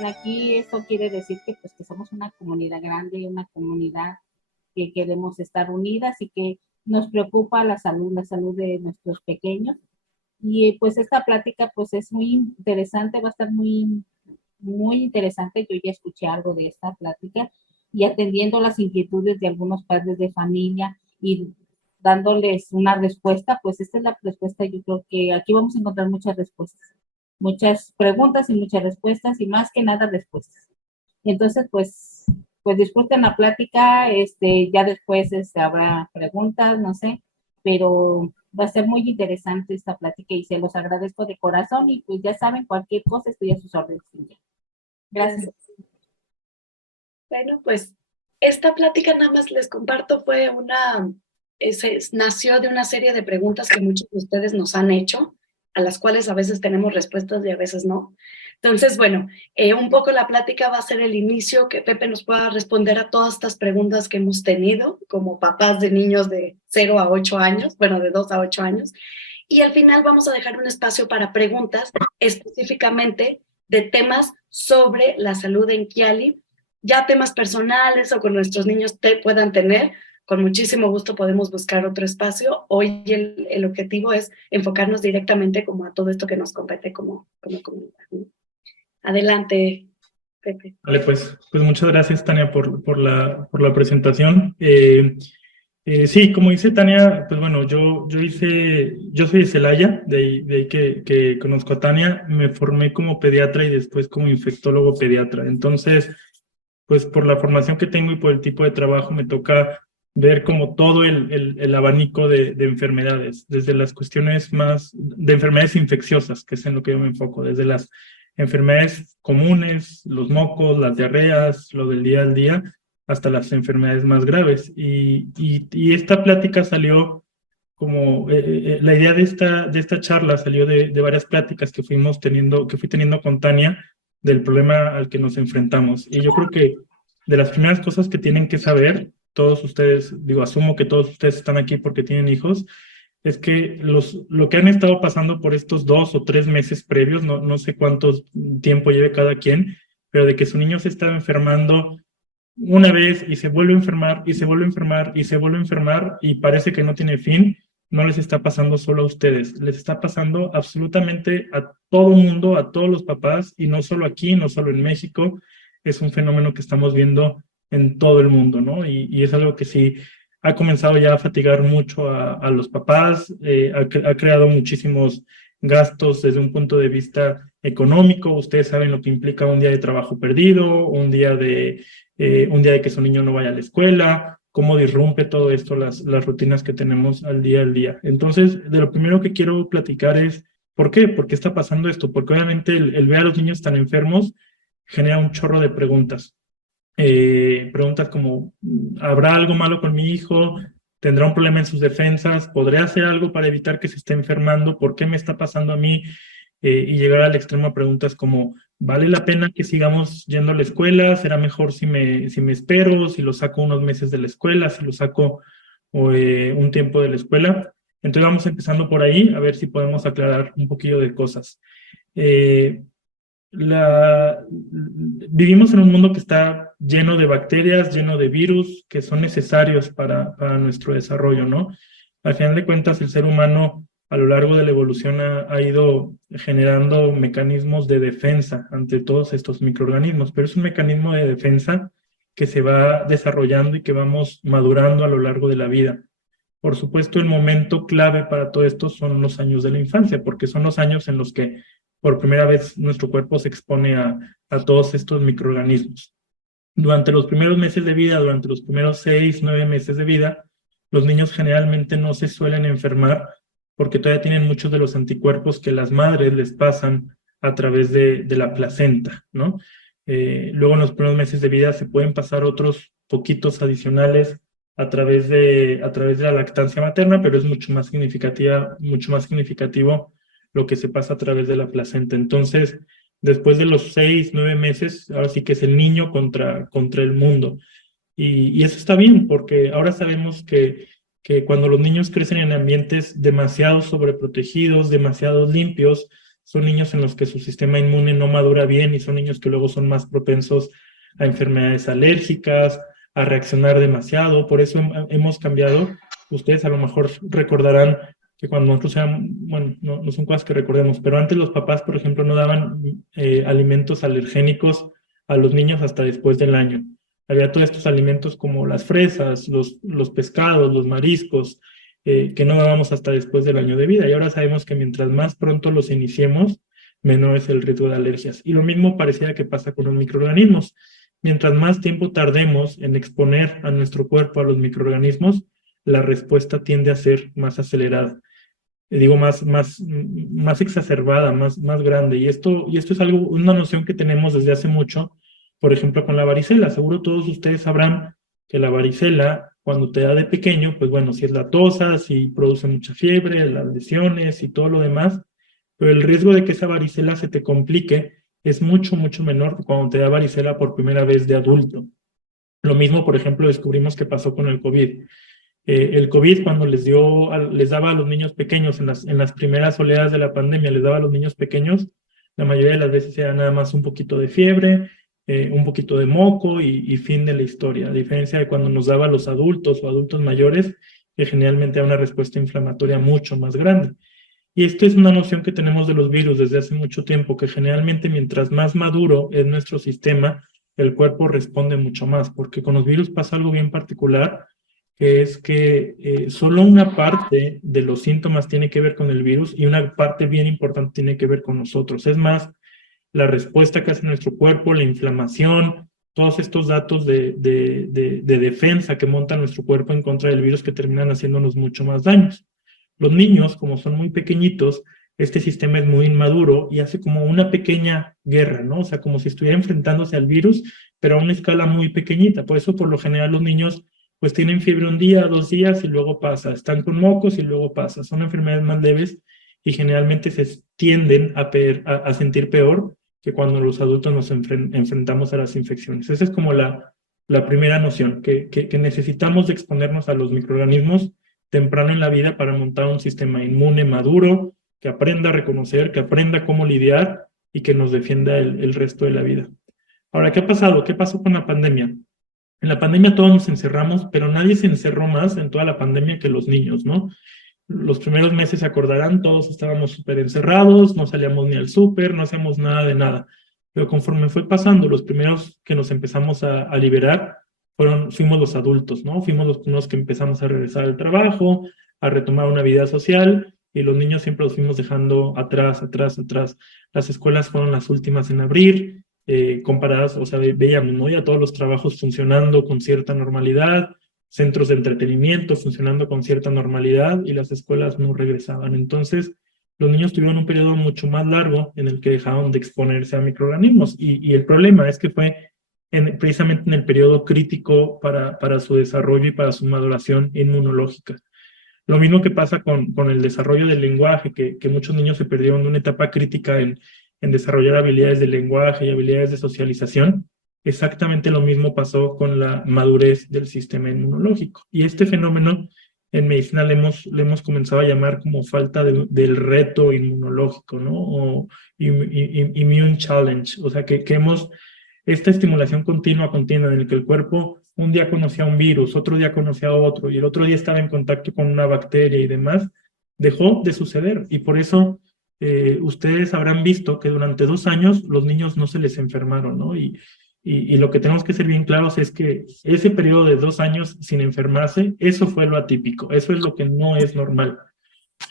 estén aquí, eso quiere decir que pues que somos una comunidad grande, una comunidad que queremos estar unidas y que nos preocupa la salud de nuestros pequeños. Y pues esta plática pues es muy interesante, va a estar muy interesante. Yo ya escuché algo de esta plática y atendiendo las inquietudes de algunos padres de familia y dándoles una respuesta, pues esta es la respuesta. Yo creo que aquí vamos a encontrar muchas respuestas, muchas preguntas y muchas respuestas y más que nada respuestas. Entonces, pues disfruten la plática, ya después habrá preguntas, no sé, pero va a ser muy interesante esta plática y se los agradezco de corazón y pues ya saben, cualquier cosa estoy a sus órdenes. Gracias. Bueno, pues esta plática nada más les comparto nació de una serie de preguntas que muchos de ustedes nos han hecho, a las cuales a veces tenemos respuestas y a veces no. Entonces, bueno, un poco la plática va a ser el inicio, que Pepe nos pueda responder a todas estas preguntas que hemos tenido como papás de niños de 0 a 8 años, bueno, de 2 a 8 años. Y al final vamos a dejar un espacio para preguntas específicamente de temas sobre la salud en Kiali, ya temas personales o con nuestros niños puedan tener. Con muchísimo gusto podemos buscar otro espacio. Hoy el objetivo es enfocarnos directamente como a todo esto que nos compete como comunidad, ¿no? Adelante, Pepe. Vale, pues muchas gracias, Tania, por la presentación. Sí, como dice Tania, pues bueno, yo soy de Celaya, de ahí que conozco a Tania. Me formé como pediatra y después como infectólogo pediatra. Entonces, pues por la formación que tengo y por el tipo de trabajo me toca ver como todo el abanico de enfermedades, desde las cuestiones más de enfermedades infecciosas, que es en lo que yo me enfoco, desde las enfermedades comunes, los mocos, las diarreas, lo del día al día, hasta las enfermedades más graves. Y esta plática salió como, la idea de esta charla salió de varias pláticas que fui teniendo con Tania, del problema al que nos enfrentamos. Y yo creo que de las primeras cosas que tienen que saber, todos ustedes, asumo que todos ustedes están aquí porque tienen hijos, es que lo que han estado pasando por estos 2 o 3 meses previos, no sé cuánto tiempo lleve cada quien, pero de que su niño se está enfermando una vez y se vuelve a enfermar y se vuelve a enfermar y se vuelve a enfermar y parece que no tiene fin, no les está pasando solo a ustedes, les está pasando absolutamente a todo mundo, a todos los papás, y no solo aquí, no solo en México, es un fenómeno que estamos viendo en todo el mundo, ¿no? Y es algo que sí ha comenzado ya a fatigar mucho a los papás, ha creado muchísimos gastos desde un punto de vista económico. Ustedes saben lo que implica un día de trabajo perdido, un día de que su niño no vaya a la escuela, cómo disrumpe todo esto las rutinas que tenemos al día. Entonces, de lo primero que quiero platicar es, ¿por qué? ¿Por qué está pasando esto? Porque obviamente el ver a los niños tan enfermos genera un chorro de preguntas. Preguntas como, ¿habrá algo malo con mi hijo? ¿Tendrá un problema en sus defensas? ¿Podré hacer algo para evitar que se esté enfermando? ¿Por qué me está pasando a mí? Y llegar al extremo a preguntas como, ¿vale la pena que sigamos yendo a la escuela? ¿Será mejor si me espero, si lo saco unos meses de la escuela, si lo saco un tiempo de la escuela? Entonces vamos empezando por ahí, a ver si podemos aclarar un poquillo de cosas. Vivimos en un mundo que está lleno de bacterias, lleno de virus, que son necesarios para nuestro desarrollo, ¿no? Al final de cuentas, el ser humano a lo largo de la evolución ha ido generando mecanismos de defensa ante todos estos microorganismos, pero es un mecanismo de defensa que se va desarrollando y que vamos madurando a lo largo de la vida. Por supuesto, el momento clave para todo esto son los años de la infancia, porque son los años en los que por primera vez nuestro cuerpo se expone a todos estos microorganismos. Durante los primeros meses de vida, durante los primeros 6, 9 meses de vida, los niños generalmente no se suelen enfermar porque todavía tienen muchos de los anticuerpos que las madres les pasan a través de la placenta, ¿no? Luego en los primeros meses de vida se pueden pasar otros poquitos adicionales a través de la lactancia materna, pero es mucho más significativo lo que se pasa a través de la placenta. Entonces, después de los 6, 9 meses, ahora sí que es el niño contra el mundo. Y eso está bien, porque ahora sabemos que cuando los niños crecen en ambientes demasiado sobreprotegidos, demasiado limpios, son niños en los que su sistema inmune no madura bien y son niños que luego son más propensos a enfermedades alérgicas, a reaccionar demasiado. Por eso hemos cambiado. Ustedes a lo mejor recordarán que cuando nosotros éramos, bueno, no son cosas que recordemos, pero antes los papás, por ejemplo, no daban alimentos alergénicos a los niños hasta después del año. Había todos estos alimentos como las fresas, los pescados, los mariscos, que no dábamos hasta después del año de vida. Y ahora sabemos que mientras más pronto los iniciemos, menor es el riesgo de alergias. Y lo mismo parecía que pasa con los microorganismos. Mientras más tiempo tardemos en exponer a nuestro cuerpo a los microorganismos, la respuesta tiende a ser más acelerada. Digo, más exacerbada, más grande. Y esto es algo, una noción que tenemos desde hace mucho, por ejemplo, con la varicela. Seguro todos ustedes sabrán que la varicela, cuando te da de pequeño, pues bueno, si es la tosa, si produce mucha fiebre, las lesiones y todo lo demás, pero el riesgo de que esa varicela se te complique es mucho menor que cuando te da varicela por primera vez de adulto. Lo mismo, por ejemplo, descubrimos que pasó con el COVID. El COVID, cuando les daba a los niños pequeños, en las primeras oleadas de la pandemia, les daba a los niños pequeños, la mayoría de las veces era nada más un poquito de fiebre, un poquito de moco y fin de la historia, a diferencia de cuando nos daba a los adultos o adultos mayores, que generalmente era una respuesta inflamatoria mucho más grande. Y esto es una noción que tenemos de los virus desde hace mucho tiempo, que generalmente mientras más maduro es nuestro sistema, el cuerpo responde mucho más, porque con los virus pasa algo bien particular, que es que solo una parte de los síntomas tiene que ver con el virus y una parte bien importante tiene que ver con nosotros. Es más, la respuesta que hace nuestro cuerpo, la inflamación, todos estos datos de defensa que monta nuestro cuerpo en contra del virus que terminan haciéndonos mucho más daños. Los niños, como son muy pequeñitos, este sistema es muy inmaduro y hace como una pequeña guerra, ¿no? O sea, como si estuviera enfrentándose al virus, pero a una escala muy pequeñita. Por eso, por lo general, los niños pues tienen fiebre un día, 2 días y luego pasa. Están con mocos y luego pasa. Son enfermedades más leves y generalmente se tienden a sentir peor que cuando los adultos nos enfrentamos a las infecciones. Esa es como la primera noción, que necesitamos de exponernos a los microorganismos temprano en la vida para montar un sistema inmune maduro, que aprenda a reconocer, que aprenda cómo lidiar y que nos defienda el resto de la vida. Ahora, ¿qué ha pasado? ¿Qué pasó con la pandemia? En la pandemia todos nos encerramos, pero nadie se encerró más en toda la pandemia que los niños, ¿no? Los primeros meses, se acordarán, todos estábamos súper encerrados, no salíamos ni al súper, no hacíamos nada de nada. Pero conforme fue pasando, los primeros que nos empezamos a liberar fuimos los adultos, ¿no? Fuimos los primeros que empezamos a regresar al trabajo, a retomar una vida social, y los niños siempre los fuimos dejando atrás. Las escuelas fueron las últimas en abrir, comparadas, o sea, veíamos, ¿no? Ya todos los trabajos funcionando con cierta normalidad, centros de entretenimiento funcionando con cierta normalidad, y las escuelas no regresaban. Entonces, los niños tuvieron un periodo mucho más largo en el que dejaron de exponerse a microorganismos, y el problema es que fue precisamente en el periodo crítico para su desarrollo y para su maduración inmunológica. Lo mismo que pasa con el desarrollo del lenguaje, que muchos niños se perdieron de una etapa crítica en desarrollar habilidades de lenguaje y habilidades de socialización. Exactamente lo mismo pasó con la madurez del sistema inmunológico. Y este fenómeno en medicina le hemos comenzado a llamar como falta del reto inmunológico, ¿no? O immune challenge. O sea, que hemos esta estimulación continua en el que el cuerpo un día conocía un virus, otro día conocía otro, y el otro día estaba en contacto con una bacteria y demás, dejó de suceder. Y por eso ustedes habrán visto que durante 2 años los niños no se les enfermaron, ¿no? Y lo que tenemos que ser bien claros es que ese periodo de 2 años sin enfermarse, eso fue lo atípico, eso es lo que no es normal.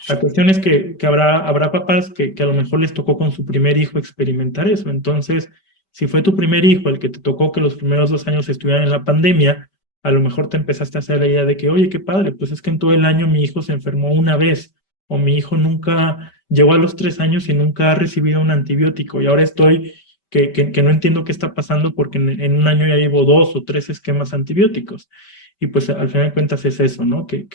La cuestión es que habrá papás que a lo mejor les tocó con su primer hijo experimentar eso. Entonces, si fue tu primer hijo el que te tocó que los primeros 2 años estuvieran en la pandemia, a lo mejor te empezaste a hacer la idea de que, oye, qué padre, pues es que en todo el año mi hijo se enfermó una vez, o mi hijo nunca llegó a los 3 años y nunca ha recibido un antibiótico, y ahora estoy que no entiendo qué está pasando porque en un año ya llevo 2 o 3 esquemas antibióticos. Y pues al final de cuentas es eso, ¿no? Que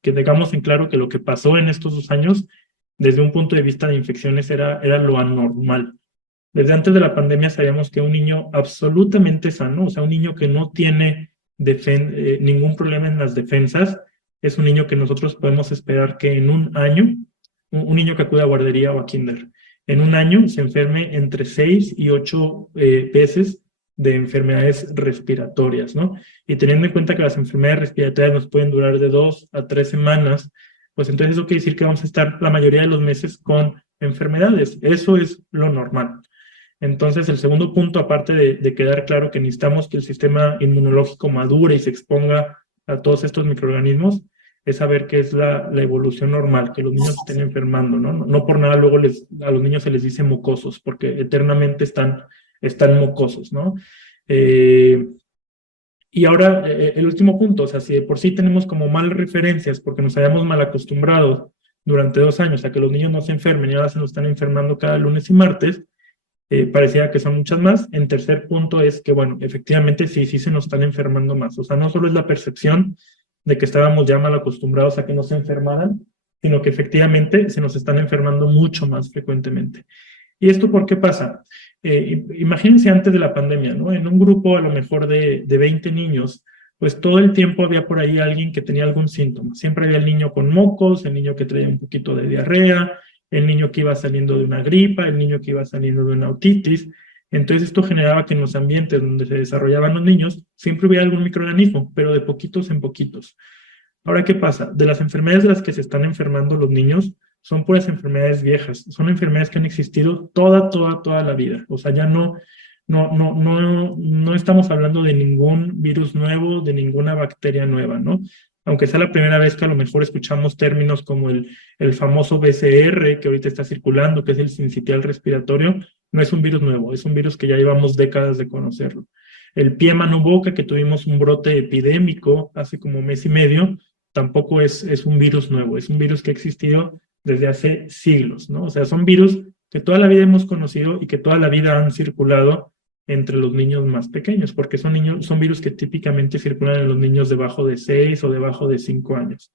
tengamos en claro que lo que pasó en estos 2 años, desde un punto de vista de infecciones, era lo anormal. Desde antes de la pandemia sabíamos que un niño absolutamente sano, o sea, un niño que no tiene ningún problema en las defensas, es un niño que nosotros podemos esperar que en un año, un niño que acude a guardería o a kinder, en un año se enferme entre 6 y 8 veces de enfermedades respiratorias, ¿no? Y teniendo en cuenta que las enfermedades respiratorias nos pueden durar de 2 a 3 semanas, pues entonces eso quiere decir que vamos a estar la mayoría de los meses con enfermedades. Eso es lo normal. Entonces, el segundo punto, aparte de quedar claro que necesitamos que el sistema inmunológico madure y se exponga a todos estos microorganismos, es saber que es la evolución normal, que los niños estén enfermando, ¿no? No por nada luego a los niños se les dice mocosos, porque eternamente están mocosos, ¿no? Y ahora, el último punto, o sea, si de por sí tenemos como malas referencias, porque nos hayamos mal acostumbrado durante 2 años a que los niños no se enfermen y ahora se nos están enfermando cada lunes y martes, parecía que son muchas más. En tercer punto es que, bueno, efectivamente sí se nos están enfermando más. O sea, no solo es la percepción de que estábamos ya mal acostumbrados a que no se enfermaran, sino que efectivamente se nos están enfermando mucho más frecuentemente. ¿Y esto por qué pasa? Imagínense antes de la pandemia, ¿no? En un grupo a lo mejor de 20 niños, pues todo el tiempo había por ahí alguien que tenía algún síntoma. Siempre había el niño con mocos, el niño que traía un poquito de diarrea, el niño que iba saliendo de una gripa, el niño que iba saliendo de una otitis. Entonces esto generaba que en los ambientes donde se desarrollaban los niños siempre hubiera algún microorganismo, pero de poquitos en poquitos. Ahora, ¿qué pasa? De las enfermedades de las que se están enfermando los niños, son puras enfermedades viejas, son enfermedades que han existido toda la vida. O sea, ya no estamos hablando de ningún virus nuevo, de ninguna bacteria nueva, ¿no? Aunque sea la primera vez que a lo mejor escuchamos términos como el famoso BCR, que ahorita está circulando, que es el sincitial respiratorio, no es un virus nuevo, es un virus que ya llevamos décadas de conocerlo. El pie, mano, boca, que tuvimos un brote epidémico hace como mes y medio, tampoco es un virus nuevo, es un virus que ha existido desde hace siglos, ¿no? O sea, son virus que toda la vida hemos conocido y que toda la vida han circulado entre los niños más pequeños, porque son virus que típicamente circulan en los niños debajo de 6 o debajo de 5 años.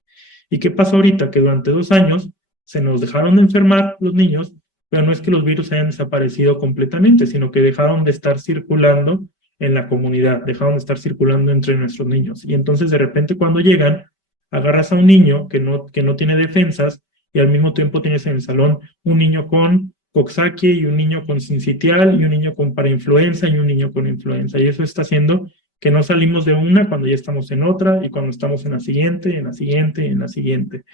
¿Y qué pasa ahorita? Que durante 2 años se nos dejaron de enfermar los niños, pero no es que los virus hayan desaparecido completamente, sino que dejaron de estar circulando en la comunidad, dejaron de estar circulando entre nuestros niños. Y entonces de repente cuando llegan, agarras a un niño que no tiene defensas y al mismo tiempo tienes en el salón un niño con Coxsackie y un niño con sincitial y un niño con parainfluenza y un niño con influenza. Y eso está haciendo que no salimos de una cuando ya estamos en otra y cuando estamos en la siguiente, en la siguiente, en la siguiente.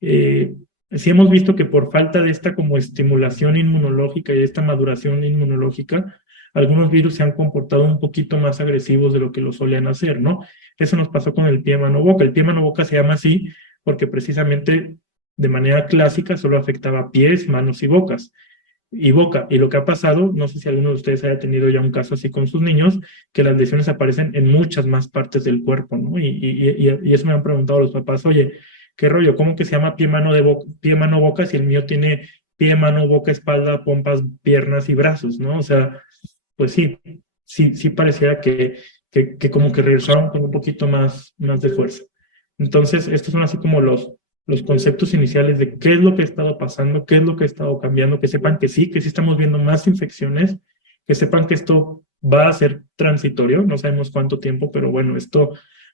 Sí hemos visto que por falta de esta como estimulación inmunológica y de esta maduración inmunológica, algunos virus se han comportado un poquito más agresivos de lo que lo solían hacer, ¿no? Eso nos pasó con el pie, mano, boca. El pie, mano, boca se llama así porque precisamente de manera clásica solo afectaba pies, manos y bocas. Y boca. Y lo que ha pasado, no sé si alguno de ustedes haya tenido ya un caso así con sus niños, que las lesiones aparecen en muchas más partes del cuerpo, ¿no? Y eso me han preguntado los papás, oye, ¿qué rollo? ¿Cómo que se llama pie, mano, boca si el mío tiene pie, mano, boca, espalda, pompas, piernas y brazos, ¿no? O sea, pues sí pareciera que como que regresaron con un poquito más de fuerza. Entonces, estos son así como los conceptos iniciales de qué es lo que ha estado pasando, qué es lo que ha estado cambiando, que sepan que sí estamos viendo más infecciones, que sepan que esto va a ser transitorio, no sabemos cuánto tiempo, pero bueno, esto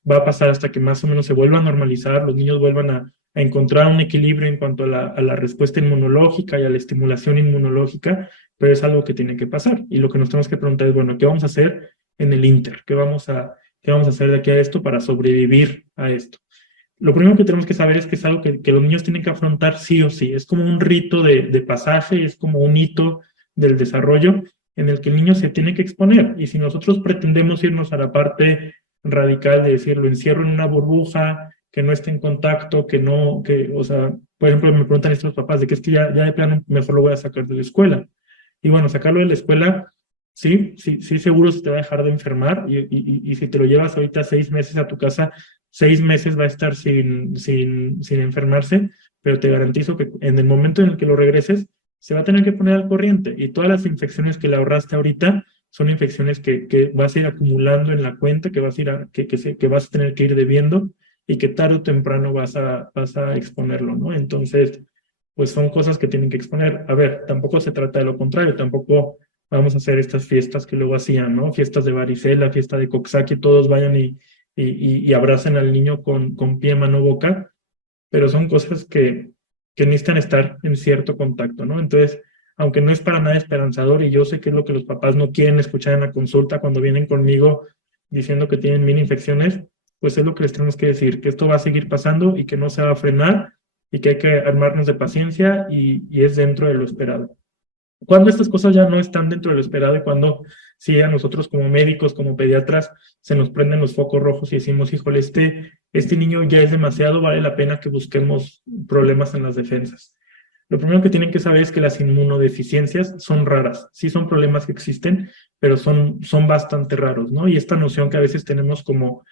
va a pasar hasta que más o menos se vuelva a normalizar, los niños vuelvan a encontrar un equilibrio en cuanto a la respuesta inmunológica y a la estimulación inmunológica, pero es algo que tiene que pasar. Y lo que nos tenemos que preguntar es, bueno, ¿qué vamos a hacer en el Inter? ¿Qué vamos a hacer de aquí a esto para sobrevivir a esto? Lo primero que tenemos que saber es que es algo que los niños tienen que afrontar sí o sí. Es como un rito de pasaje, es como un hito del desarrollo en el que el niño se tiene que exponer. Y si nosotros pretendemos irnos a la parte radical de decir, lo encierro en una burbuja, que no esté en contacto, o sea, por ejemplo, me preguntan estos papás de que es que ya de plano mejor lo voy a sacar de la escuela. Y bueno, sacarlo de la escuela, sí, seguro se te va a dejar de enfermar y si te lo llevas ahorita 6 meses a tu casa, 6 meses va a estar sin enfermarse, pero te garantizo que en el momento en el que lo regreses, se va a tener que poner al corriente y todas las infecciones que le ahorraste ahorita son infecciones que vas a ir acumulando en la cuenta, que vas a tener que ir debiendo y que tarde o temprano vas a exponerlo, ¿no? Entonces, pues son cosas que tienen que exponer. A ver, tampoco se trata de lo contrario, tampoco vamos a hacer estas fiestas que luego hacían, ¿no? Fiestas de varicela, fiesta de Coxsackie, todos vayan y abracen al niño con pie, mano, boca, pero son cosas que necesitan estar en cierto contacto, ¿no? Entonces, aunque no es para nada esperanzador, y yo sé que es lo que los papás no quieren escuchar en la consulta cuando vienen conmigo diciendo que tienen mini infecciones, pues es lo que les tenemos que decir, que esto va a seguir pasando y que no se va a frenar y que hay que armarnos de paciencia y es dentro de lo esperado. Cuando estas cosas ya no están dentro de lo esperado y cuando sí a nosotros como médicos, como pediatras, se nos prenden los focos rojos y decimos, híjole, este niño ya es demasiado, vale la pena que busquemos problemas en las defensas. Lo primero que tienen que saber es que las inmunodeficiencias son raras. Sí son problemas que existen, pero son bastante raros, ¿no? Y esta noción que a veces tenemos como,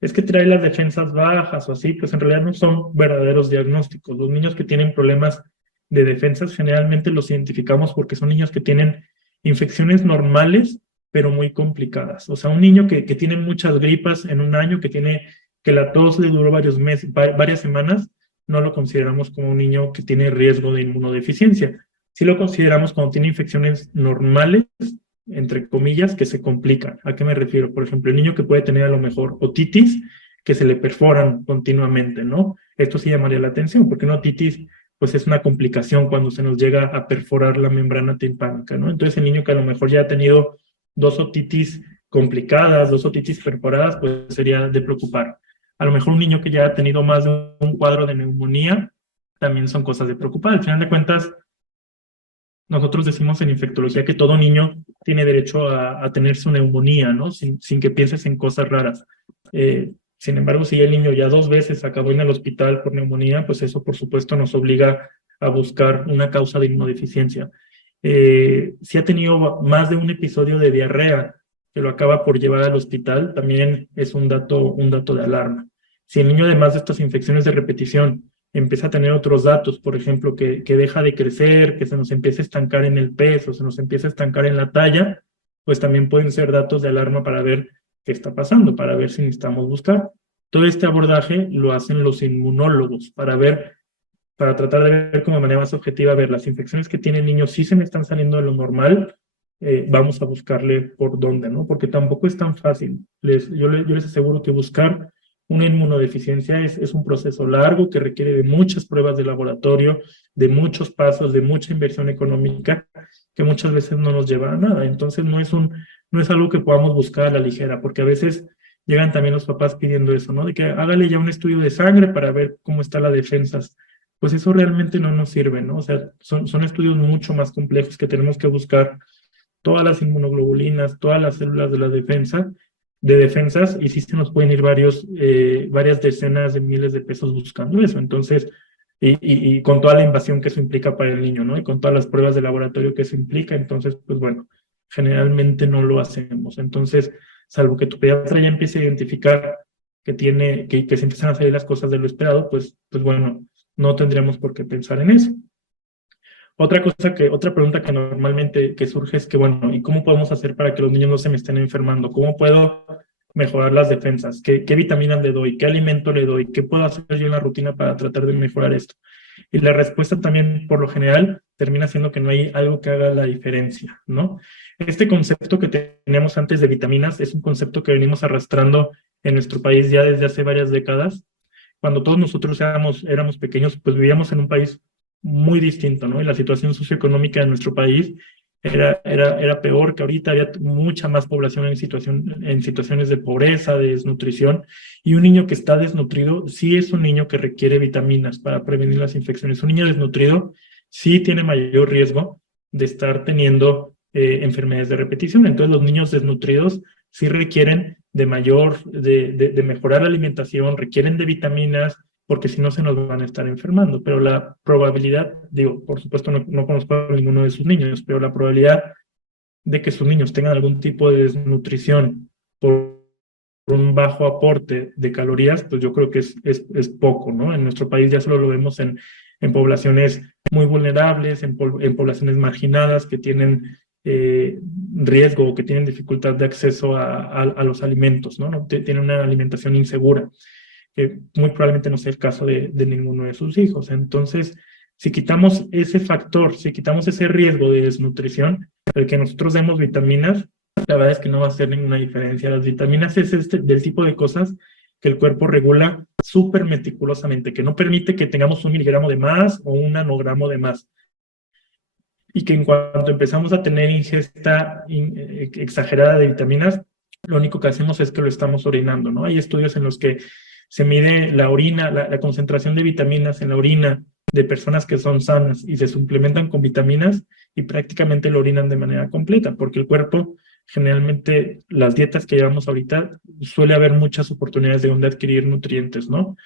es que trae las defensas bajas o así, pues en realidad no son verdaderos diagnósticos. Los niños que tienen problemas de defensas generalmente los identificamos porque son niños que tienen infecciones normales, pero muy complicadas. O sea, un niño que tiene muchas gripas en un año, que la tos le duró varios meses, varias semanas, no lo consideramos como un niño que tiene riesgo de inmunodeficiencia. Sí lo consideramos cuando tiene infecciones normales, entre comillas, que se complican. ¿A qué me refiero? Por ejemplo, el niño que puede tener a lo mejor otitis, que se le perforan continuamente, ¿no? Esto sí llamaría la atención, porque una otitis pues es una complicación cuando se nos llega a perforar la membrana timpánica, ¿no? Entonces el niño que a lo mejor ya ha tenido 2 otitis complicadas, 2 otitis perforadas, pues sería de preocupar. A lo mejor un niño que ya ha tenido más de un cuadro de neumonía, también son cosas de preocupar. Al final de cuentas, nosotros decimos en infectología que todo niño tiene derecho a tener su neumonía, ¿no? Sin que pienses en cosas raras. Sin embargo, si el niño ya 2 veces acabó en el hospital por neumonía, pues eso por supuesto nos obliga a buscar una causa de inmunodeficiencia. Si ha tenido más de un episodio de diarrea que lo acaba por llevar al hospital, también es un dato de alarma. Si el niño, además de estas infecciones de repetición, empieza a tener otros datos, por ejemplo, que deja de crecer, que se nos empieza a estancar en el peso, se nos empieza a estancar en la talla, pues también pueden ser datos de alarma para ver qué está pasando, para ver si necesitamos buscar. Todo este abordaje lo hacen los inmunólogos para tratar de ver como de manera más objetiva, ver las infecciones que tiene el niño, si se me están saliendo de lo normal, vamos a buscarle por dónde, ¿no? Porque tampoco es tan fácil. Yo les aseguro que buscar una inmunodeficiencia es un proceso largo que requiere de muchas pruebas de laboratorio, de muchos pasos, de mucha inversión económica, que muchas veces no nos lleva a nada. Entonces no es algo que podamos buscar a la ligera, porque a veces llegan también los papás pidiendo eso, ¿no? De que hágale ya un estudio de sangre para ver cómo están las defensas. Pues eso realmente no nos sirve, ¿no? O sea, son estudios mucho más complejos que tenemos que buscar todas las inmunoglobulinas, todas las células de la defensas, y sí se nos pueden ir varias decenas de miles de pesos buscando eso. Entonces, y con toda la invasión que eso implica para el niño, ¿no? Y con todas las pruebas de laboratorio que eso implica, entonces, pues bueno, generalmente no lo hacemos. Entonces, salvo que tu pediatra ya empiece a identificar que se empiezan a salir las cosas de lo esperado, pues bueno, no tendríamos por qué pensar en eso. Otra pregunta que normalmente que surge es que, bueno, ¿y cómo podemos hacer para que los niños no se me estén enfermando? ¿Cómo puedo mejorar las defensas? ¿Qué vitaminas le doy? ¿Qué alimento le doy? ¿Qué puedo hacer yo en la rutina para tratar de mejorar esto? Y la respuesta también, por lo general, termina siendo que no hay algo que haga la diferencia, ¿no? Este concepto que teníamos antes de vitaminas es un concepto que venimos arrastrando en nuestro país ya desde hace varias décadas. Cuando todos nosotros éramos pequeños, pues vivíamos en un país muy distinto, ¿no? Y la situación socioeconómica de nuestro país era peor que ahorita, había mucha más población en situaciones de pobreza, de desnutrición, y un niño que está desnutrido sí es un niño que requiere vitaminas para prevenir las infecciones. Un niño desnutrido sí tiene mayor riesgo de estar teniendo enfermedades de repetición. Entonces los niños desnutridos sí requieren de mejorar la alimentación, requieren de vitaminas, porque si no se nos van a estar enfermando. Pero la probabilidad, por supuesto no conozco a ninguno de sus niños, pero la probabilidad de que sus niños tengan algún tipo de desnutrición por un bajo aporte de calorías, pues yo creo que es poco, ¿no? En nuestro país ya solo lo vemos en poblaciones muy vulnerables, en poblaciones marginadas que tienen riesgo o que tienen dificultad de acceso a los alimentos, ¿no? Tienen una alimentación insegura, que muy probablemente no sea el caso de ninguno de sus hijos. Entonces, si quitamos ese factor, si quitamos ese riesgo de desnutrición, el que nosotros demos vitaminas, la verdad es que no va a hacer ninguna diferencia. Las vitaminas es del tipo de cosas que el cuerpo regula súper meticulosamente, que no permite que tengamos 1 miligramo de más o 1 nanogramo de más. y que en cuanto empezamos a tener ingesta exagerada de vitaminas, lo único que hacemos es que lo estamos orinando, ¿no? Hay estudios en los que se mide la orina, la concentración de vitaminas en la orina de personas que son sanas y se suplementan con vitaminas y prácticamente lo orinan de manera completa, porque el cuerpo, generalmente, las dietas que llevamos ahorita, suele haber muchas oportunidades de donde adquirir nutrientes, ¿no?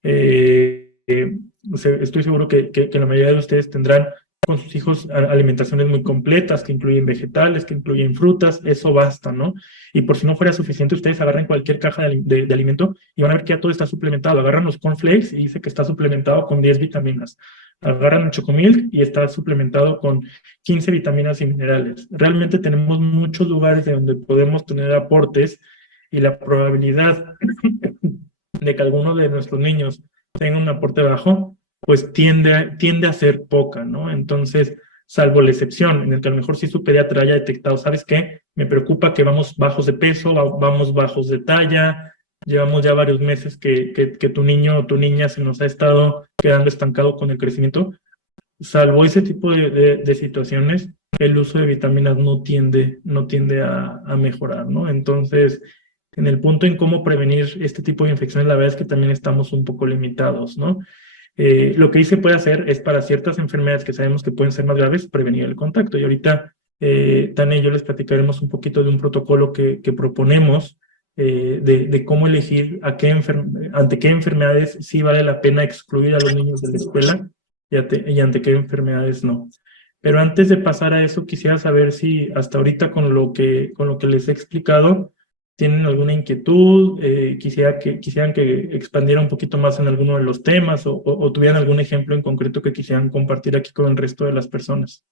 Estoy seguro que la mayoría de ustedes tendrán con sus hijos alimentaciones muy completas, que incluyen vegetales, que incluyen frutas, eso basta, ¿no? Y por si no fuera suficiente, ustedes agarran cualquier caja de alimento y van a ver que ya todo está suplementado. Agarran los cornflakes y dice que está suplementado con 10 vitaminas. Agarran el chocomilk y está suplementado con 15 vitaminas y minerales. Realmente tenemos muchos lugares de donde podemos tener aportes y la probabilidad de que alguno de nuestros niños tenga un aporte bajo, pues tiende a ser poca, ¿no? Entonces, salvo la excepción, en el que a lo mejor sí su pediatra haya detectado, ¿sabes qué? Me preocupa que vamos bajos de peso, vamos bajos de talla, llevamos ya varios meses que tu niño o tu niña se nos ha estado quedando estancado con el crecimiento. Salvo ese tipo de situaciones, el uso de vitaminas no tiende a mejorar, ¿no? Entonces, en el punto en cómo prevenir este tipo de infecciones, la verdad es que también estamos un poco limitados, ¿no? Lo que sí se puede hacer es para ciertas enfermedades que sabemos que pueden ser más graves, prevenir el contacto. Y ahorita, Tania y yo les platicaremos un poquito de un protocolo que proponemos de cómo elegir ante qué enfermedades sí vale la pena excluir a los niños de la escuela y ante qué enfermedades no. Pero antes de pasar a eso, quisiera saber si hasta ahorita con lo que les he explicado, tienen alguna inquietud, quisieran que expandiera un poquito más en alguno de los temas o tuvieran algún ejemplo en concreto que quisieran compartir aquí con el resto de las personas.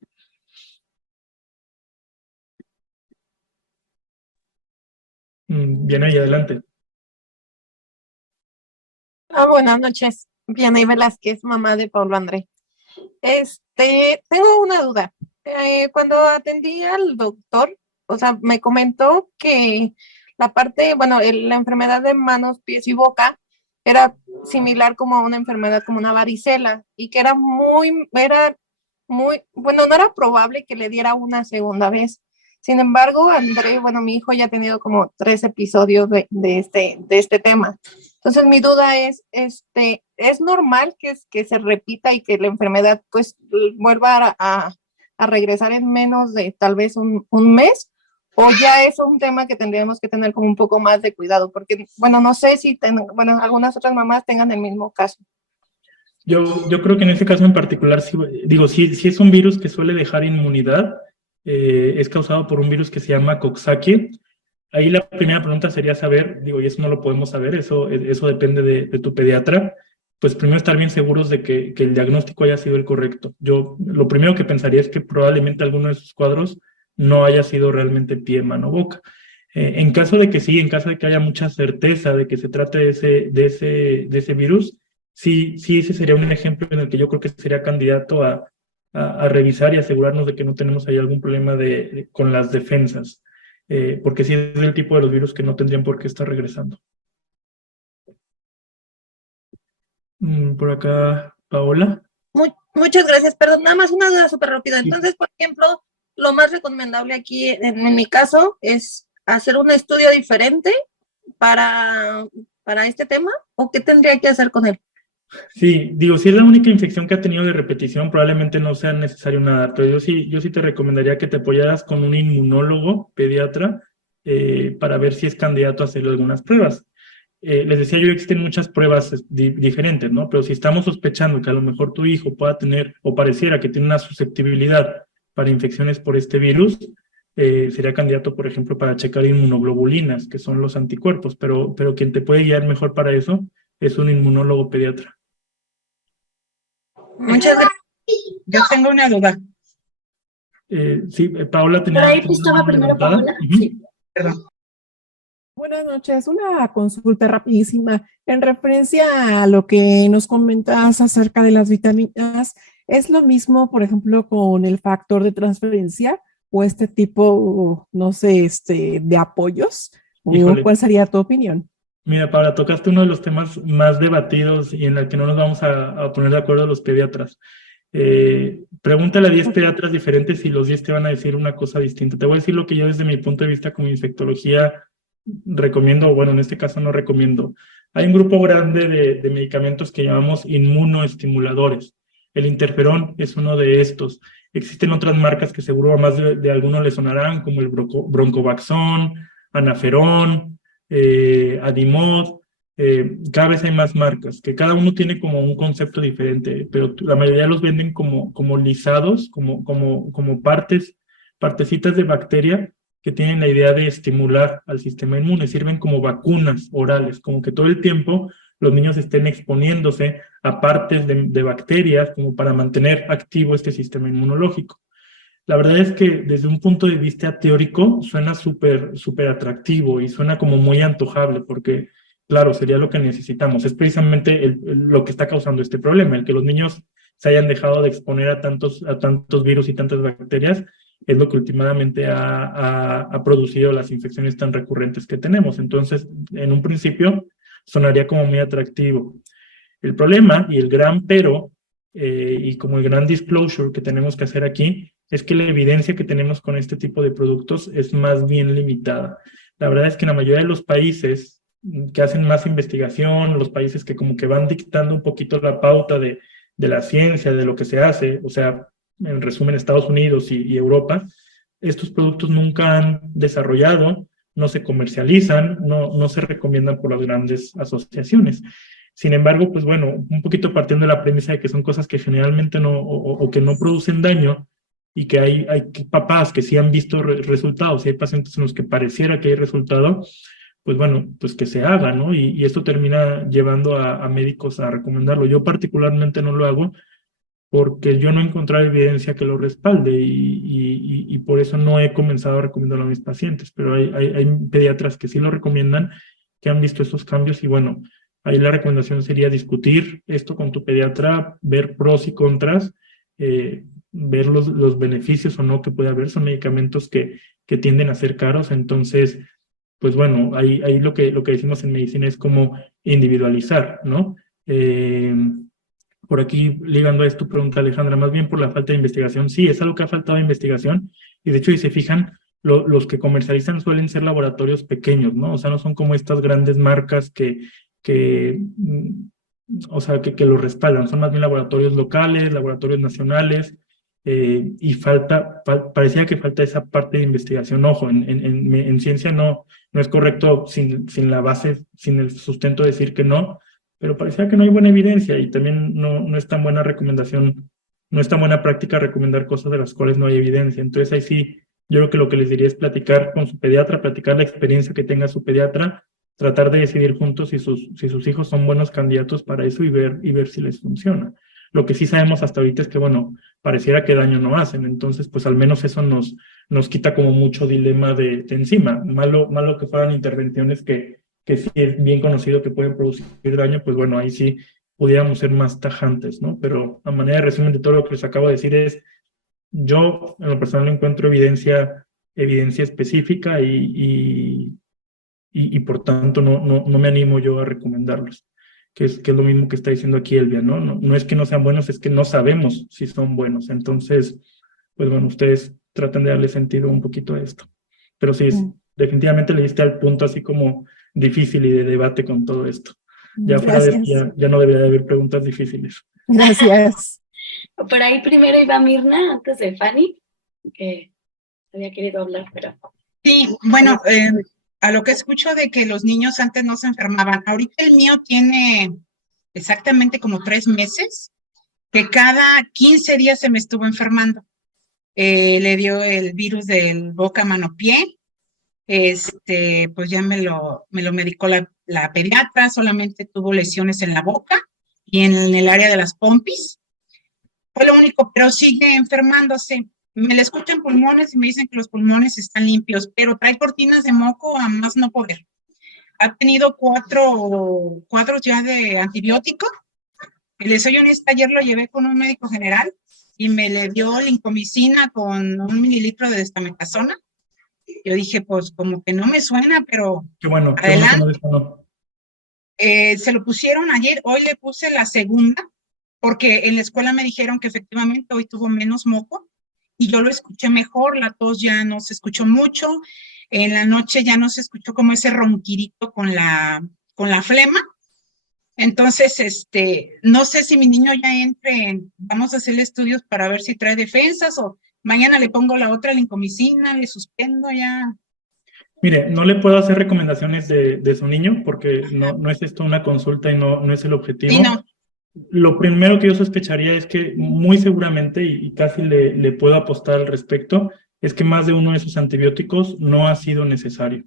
Bien, ahí adelante. Buenas noches. Vianey Velázquez, mamá de Pablo André. Tengo una duda. Cuando atendí al doctor, o sea, me comentó que la parte, bueno, la enfermedad de manos, pies y boca era similar como a una enfermedad como una varicela y que era muy, bueno, no era probable que le diera una segunda vez. Sin embargo, André, bueno, mi hijo ya ha tenido como 3 episodios de este tema. Entonces, mi duda es, ¿es normal que se repita y que la enfermedad pues vuelva a regresar en menos de tal vez un mes? ¿O ya es un tema que tendríamos que tener como un poco más de cuidado? Porque, bueno, no sé si algunas otras mamás tengan el mismo caso. Yo creo que en este caso en particular, si es un virus que suele dejar inmunidad, es causado por un virus que se llama Coxsackie. Ahí la primera pregunta sería saber, y eso no lo podemos saber, eso depende de tu pediatra, pues primero estar bien seguros de que el diagnóstico haya sido el correcto. Yo lo primero que pensaría es que probablemente alguno de sus cuadros no haya sido realmente pie, mano, boca. En caso de que sí, en caso de que haya mucha certeza de que se trate de ese virus, sí, ese sería un ejemplo en el que yo creo que sería candidato a revisar y asegurarnos de que no tenemos ahí algún problema con las defensas. Porque sí es el tipo de los virus que no tendrían por qué estar regresando. Por acá, Paola. Muchas gracias, perdón, nada más una duda súper rápida. Entonces, por ejemplo, lo más recomendable aquí en mi caso es hacer un estudio diferente para este tema, ¿o qué tendría que hacer con él? Sí, si es la única infección que ha tenido de repetición, probablemente no sea necesario nada, pero yo sí te recomendaría que te apoyaras con un inmunólogo pediatra para ver si es candidato a hacerle algunas pruebas. Les decía yo que existen muchas pruebas diferentes, ¿no? Pero si estamos sospechando que a lo mejor tu hijo pueda tener o pareciera que tiene una susceptibilidad para infecciones por este virus, sería candidato, por ejemplo, para checar inmunoglobulinas, que son los anticuerpos, pero quien te puede guiar mejor para eso es un inmunólogo pediatra. Muchas gracias. Yo tengo una duda. Sí, Paola tenía... Por ahí estaba primero Paola. Sí. Perdón. Buenas noches, una consulta rapidísima. En referencia a lo que nos comentas acerca de las vitaminas, ¿es lo mismo, por ejemplo, con el factor de transferencia o este tipo, no sé, de apoyos? Híjole. ¿Cuál sería tu opinión? Mira, Paola, tocaste uno de los temas más debatidos y en el que no nos vamos a poner de acuerdo los pediatras. Pregúntale a 10 pediatras diferentes y los 10 te van a decir una cosa distinta. Te voy a decir lo que yo desde mi punto de vista como infectología recomiendo, o bueno, en este caso no recomiendo. Hay un grupo grande de medicamentos que llamamos inmunoestimuladores. El interferón es uno de estos. Existen otras marcas que seguro a más de algunos les sonarán, como el Broncovaxón, Anaferón, Adimod. Cada vez hay más marcas, que cada uno tiene como un concepto diferente, pero la mayoría los venden como lisados, como partecitas de bacteria que tienen la idea de estimular al sistema inmune, sirven como vacunas orales, como que todo el tiempo los niños estén exponiéndose a partes de bacterias como para mantener activo este sistema inmunológico. La verdad es que desde un punto de vista teórico suena súper atractivo y suena como muy antojable porque, claro, sería lo que necesitamos. Es precisamente lo que está causando este problema, el que los niños se hayan dejado de exponer a tantos virus y tantas bacterias, es lo que últimamente ha producido las infecciones tan recurrentes que tenemos. Entonces, en un principio, sonaría como muy atractivo. El problema y el gran pero, y como el gran disclosure que tenemos que hacer aquí, es que la evidencia que tenemos con este tipo de productos es más bien limitada. La verdad es que en la mayoría de los países que hacen más investigación, los países que como que van dictando un poquito la pauta de la ciencia, de lo que se hace, o sea, en resumen Estados Unidos y Europa, estos productos nunca han desarrollado, no se comercializan, no se recomiendan por las grandes asociaciones. Sin embargo, pues bueno, un poquito partiendo de la premisa de que son cosas que generalmente no, o que no producen daño, y que hay papás que sí han visto resultados, y hay pacientes en los que pareciera que hay resultado, pues bueno, pues que se haga, ¿no? Y esto termina llevando a médicos a recomendarlo. Yo particularmente no lo hago porque yo no he encontrado evidencia que lo respalde y por eso no he comenzado a recomendarlo a mis pacientes, pero hay pediatras que sí lo recomiendan, que han visto estos cambios y bueno, ahí la recomendación sería discutir esto con tu pediatra, ver pros y contras, ver los beneficios o no que puede haber. Son medicamentos que tienden a ser caros, entonces, pues bueno, ahí lo que decimos en medicina es como individualizar, ¿no? Por aquí, ligando a esto, pregunta Alejandra, más bien por la falta de investigación. Sí, es algo que ha faltado de investigación, y de hecho, si se fijan, los que comercializan suelen ser laboratorios pequeños, ¿no? O sea, no son como estas grandes marcas o sea, que lo respaldan, son más bien laboratorios locales, laboratorios nacionales, y parecía que falta esa parte de investigación. Ojo, en ciencia no es correcto sin la base, sin el sustento decir que no, pero parecía que no hay buena evidencia y también no es tan buena recomendación, no es tan buena práctica recomendar cosas de las cuales no hay evidencia. Entonces ahí sí, yo creo que lo que les diría es platicar con su pediatra, platicar la experiencia que tenga su pediatra, tratar de decidir juntos si sus hijos son buenos candidatos para eso y ver si les funciona. Lo que sí sabemos hasta ahorita es que, bueno, pareciera que daño no hacen, entonces pues al menos eso nos quita como mucho dilema de encima. Malo que fueran intervenciones que sí es bien conocido que pueden producir daño, pues bueno, ahí sí pudiéramos ser más tajantes, ¿no? Pero a manera de resumen de todo lo que les acabo de decir es, yo en lo personal no encuentro evidencia específica y por tanto no me animo yo a recomendarlos, que es lo mismo que está diciendo aquí Elvia, ¿no? No es que no sean buenos, es que no sabemos si son buenos. Entonces, pues bueno, ustedes tratan de darle sentido un poquito a esto. Pero sí, definitivamente le diste al punto así como difícil y de debate con todo esto. Ya fuera de esto, ya no debería de haber preguntas difíciles. Gracias. Por ahí primero iba Mirna, antes de Fanny, que había querido hablar, pero... Sí, bueno, a lo que escucho de que los niños antes no se enfermaban, ahorita el mío tiene exactamente como 3 meses, que cada 15 días se me estuvo enfermando. Le dio el virus del boca, mano, pie. Pues ya me lo medicó la pediatra, solamente tuvo lesiones en la boca y en el área de las pompis. Fue lo único, pero sigue enfermándose. Me le escuchan pulmones y me dicen que los pulmones están limpios, pero trae cortinas de moco a más no poder. Ha tenido 4 cuadros ya de antibiótico. Les soy honesta, ayer lo llevé con un médico general y me le dio lincomicina con 1 mililitro de dexametasona. Yo dije, pues como que no me suena, pero Qué bueno, adelante. Qué bueno. Se lo pusieron ayer, hoy le puse la segunda porque en la escuela me dijeron que efectivamente hoy tuvo menos moco y yo lo escuché mejor, la tos ya no se escuchó mucho, en la noche ya no se escuchó como ese ronquidito con la flema. Entonces, no sé si mi niño ya vamos a hacerle estudios para ver si trae defensas o mañana le pongo la otra lincomicina, le suspendo ya. Mire, no le puedo hacer recomendaciones de su niño porque no es esto una consulta y no es el objetivo. Sí, no. Lo primero que yo sospecharía es que muy seguramente, y casi le puedo apostar al respecto, es que más de uno de sus antibióticos no ha sido necesario.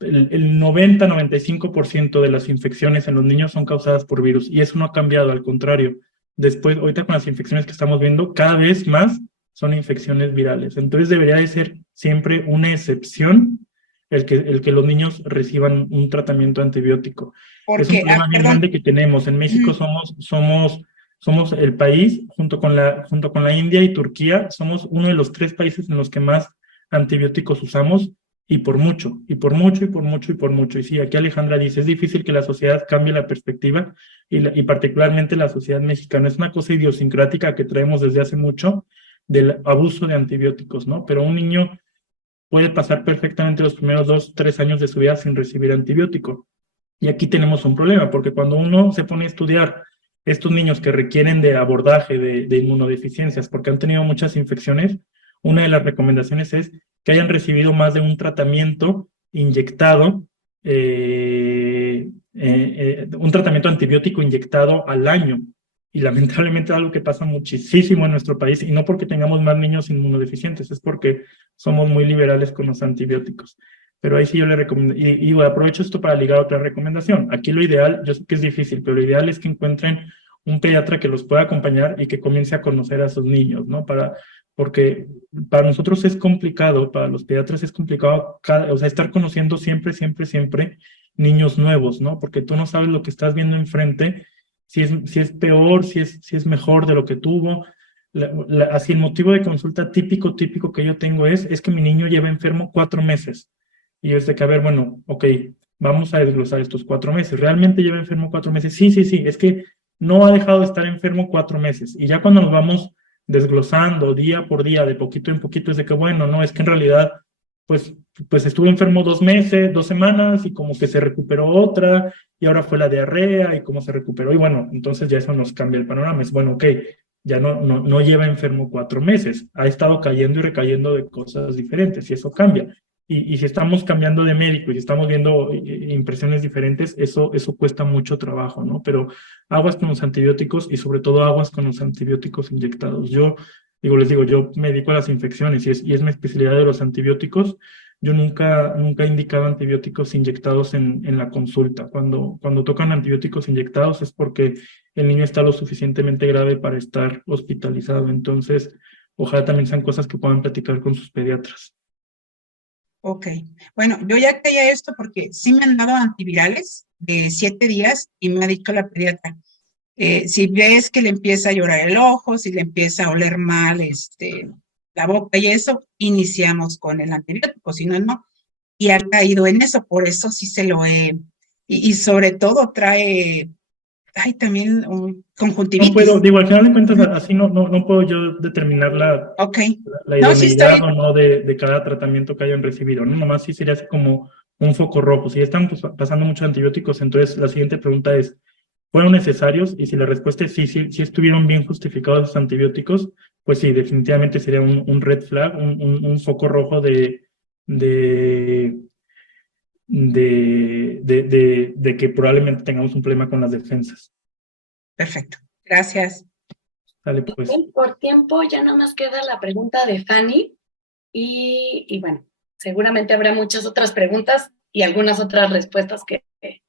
El 90-95% de las infecciones en los niños son causadas por virus y eso no ha cambiado, al contrario. Después, ahorita con las infecciones que estamos viendo, cada vez más son infecciones virales. Entonces debería de ser siempre una excepción el que los niños reciban un tratamiento antibiótico. Es un problema bien grande que tenemos. En México somos el país, junto con la India y Turquía, somos uno de los 3 países en los que más antibióticos usamos, y por mucho, y por mucho, y por mucho, y por mucho. Y sí, aquí Alejandra dice, es difícil que la sociedad cambie la perspectiva, y particularmente la sociedad mexicana. Es una cosa idiosincrática que traemos desde hace mucho, del abuso de antibióticos, ¿no? Pero un niño puede pasar perfectamente los primeros 2-3 años de su vida sin recibir antibiótico. Y aquí tenemos un problema, porque cuando uno se pone a estudiar estos niños que requieren de abordaje de inmunodeficiencias porque han tenido muchas infecciones, una de las recomendaciones es que hayan recibido más de un tratamiento inyectado, un tratamiento antibiótico inyectado al año. Y lamentablemente es algo que pasa muchísimo en nuestro país, y no porque tengamos más niños inmunodeficientes, es porque somos muy liberales con los antibióticos. Pero ahí sí yo le recomiendo, y aprovecho esto para ligar otra recomendación. Aquí lo ideal, yo sé que es difícil, pero lo ideal es que encuentren un pediatra que los pueda acompañar y que comience a conocer a sus niños, ¿no? Porque para nosotros es complicado, para los pediatras es complicado, o sea, estar conociendo siempre niños nuevos, ¿no? Porque tú no sabes lo que estás viendo enfrente, si es peor, si es mejor de lo que tuvo. Así el motivo de consulta típico que yo tengo es que mi niño lleva enfermo 4 meses. Y es de que, a ver, bueno, ok, vamos a desglosar estos 4 meses. ¿Realmente lleva enfermo 4 meses? Sí, es que no ha dejado de estar enfermo 4 meses. Y ya cuando nos vamos desglosando día por día, de poquito en poquito, es de que, bueno, no, es que en realidad, pues estuvo enfermo 2 meses, 2 semanas, y como que se recuperó otra, y ahora fue la diarrea, y cómo se recuperó, y bueno, entonces ya eso nos cambia el panorama. Es bueno, ok, ya no lleva enfermo 4 meses, ha estado cayendo y recayendo de cosas diferentes, y eso cambia. Y si estamos cambiando de médico y si estamos viendo impresiones diferentes, eso cuesta mucho trabajo, ¿no? Pero aguas con los antibióticos, y sobre todo aguas con los antibióticos inyectados. Les digo, yo me dedico a las infecciones y es mi especialidad de los antibióticos. Yo nunca he indicado antibióticos inyectados en la consulta. Cuando tocan antibióticos inyectados es porque el niño está lo suficientemente grave para estar hospitalizado. Entonces, ojalá también sean cosas que puedan platicar con sus pediatras. Ok, bueno, yo ya creía esto porque sí me han dado antivirales de 7 días y me ha dicho la pediatra, si ves que le empieza a llorar el ojo, si le empieza a oler mal la boca y eso, iniciamos con el antibiótico, si no, no. Y ha caído en eso, por eso sí se lo he, y sobre todo trae, también conjuntivitis. No puedo, digo, al final de cuentas, así no puedo yo determinar la idoneidad o no de cada tratamiento que hayan recibido, ¿no? Nomás sí sería así como un foco rojo. Si ya están pasando muchos antibióticos, entonces la siguiente pregunta es, ¿fueron necesarios? Y si la respuesta es sí estuvieron bien justificados los antibióticos, pues sí, definitivamente sería un red flag, un foco rojo de que probablemente tengamos un problema con las defensas. Perfecto, gracias. Dale, pues. Por tiempo ya no nos queda la pregunta de Fanny y bueno, seguramente habrá muchas otras preguntas y algunas otras respuestas que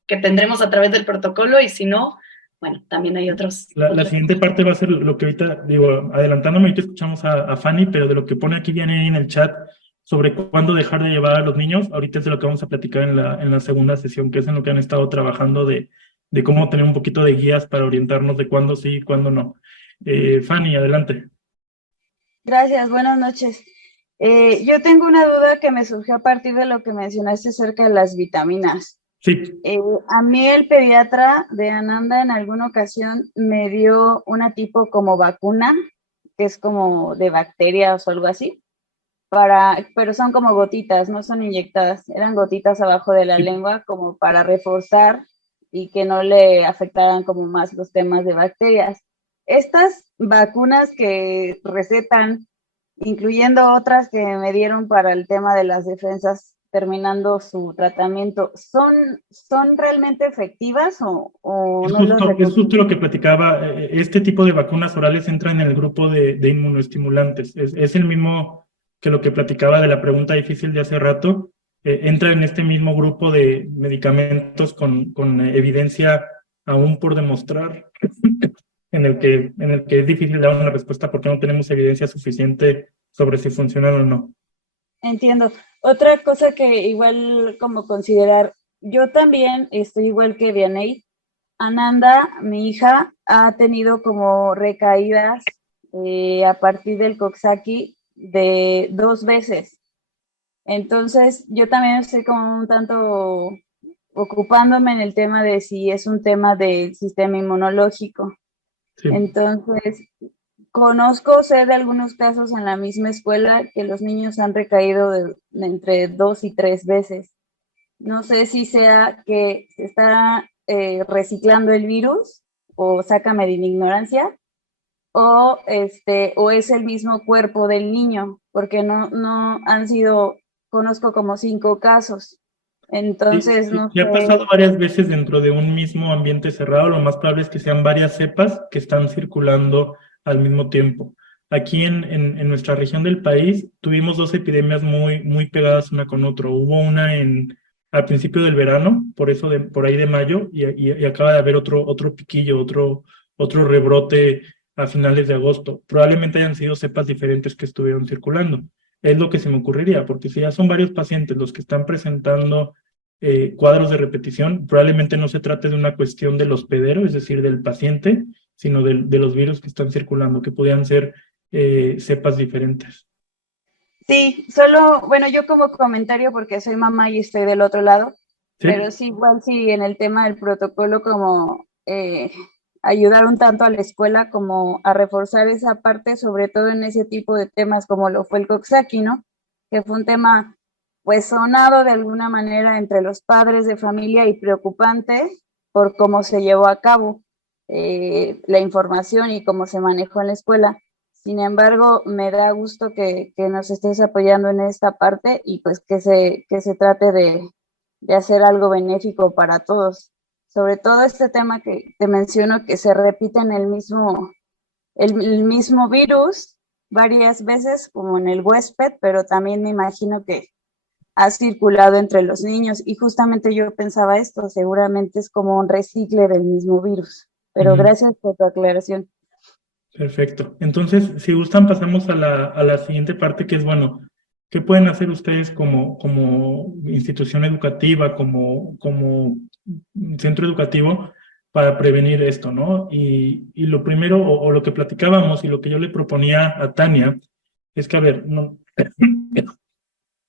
tendremos a través del protocolo, y si no, bueno, también hay otros. La siguiente parte va a ser lo que ahorita, digo, adelantándome, ahorita escuchamos a Fanny, pero de lo que pone aquí viene en el chat sobre cuándo dejar de llevar a los niños, ahorita es de lo que vamos a platicar en la segunda sesión, que es en lo que han estado trabajando de cómo tener un poquito de guías para orientarnos de cuándo sí y cuándo no. Fanny, adelante. Gracias, buenas noches. Yo tengo una duda que me surgió a partir de lo que mencionaste acerca de las vitaminas. Sí, A mí el pediatra de Ananda en alguna ocasión me dio una tipo como vacuna, que es como de bacterias o algo así, pero son como gotitas, no son inyectadas, eran gotitas abajo de la sí. lengua como para reforzar y que no le afectaran como más los temas de bacterias. Estas vacunas que recetan, incluyendo otras que me dieron para el tema de las defensas terminando su tratamiento, ¿son realmente efectivas o no los Es justo recomiendan? lo que platicaba. Este tipo de vacunas orales entran en el grupo de inmunoestimulantes. Es el mismo que lo que platicaba de la pregunta difícil de hace rato. Entra en este mismo grupo de medicamentos con evidencia aún por demostrar, en el que es difícil dar una respuesta porque no tenemos evidencia suficiente sobre si funcionan o no. Entiendo. Otra cosa que igual como considerar, yo también estoy igual que Vianey. Ananda, mi hija, ha tenido como recaídas a partir del Coxsackie de 2 veces. Entonces, yo también estoy como un tanto ocupándome en el tema de si es un tema del sistema inmunológico. Sí. Entonces, conozco, sé de algunos casos en la misma escuela que los niños han recaído de entre 2 y 3 veces. No sé si sea que se está reciclando el virus o sácame de mi ignorancia o es el mismo cuerpo del niño, porque no han sido, conozco como 5 casos. Entonces, no Sí, ha pasado sé. varias veces dentro de un mismo ambiente cerrado. Lo más probable es que sean varias cepas que están circulando al mismo tiempo. Aquí en nuestra región del país tuvimos dos epidemias muy pegadas una con otra. Hubo una al principio del verano, por ahí de mayo, y acaba de haber otro piquillo, otro rebrote a finales de agosto. Probablemente hayan sido cepas diferentes que estuvieron circulando. Es lo que se me ocurriría, porque si ya son varios pacientes los que están presentando cuadros de repetición, probablemente no se trate de una cuestión del hospedero, es decir, del paciente, sino de los virus que están circulando, que podrían ser cepas diferentes. Sí, solo, bueno, yo como comentario porque soy mamá y estoy del otro lado, ¿Sí? pero sí, igual sí en el tema del protocolo como ayudar un tanto a la escuela como a reforzar esa parte, sobre todo en ese tipo de temas como lo fue el Coxsackie, ¿no? Que fue un tema pues sonado de alguna manera entre los padres de familia y preocupante por cómo se llevó a cabo la información y cómo se manejó en la escuela. Sin embargo, me da gusto que nos estés apoyando en esta parte y pues que se trate de hacer algo benéfico para todos. Sobre todo este tema que te menciono, que se repite en el mismo virus varias veces, como en el huésped, pero también me imagino que ha circulado entre los niños. Y justamente yo pensaba esto, seguramente es como un recicle del mismo virus. Pero Ujú. gracias por tu aclaración. Perfecto. Entonces, si gustan, pasamos a la siguiente parte, que es, bueno, ¿qué pueden hacer ustedes como institución educativa, como centro educativo para prevenir esto, ¿no? Y lo primero, o lo que platicábamos y lo que yo le proponía a Tania, es que, a ver, no,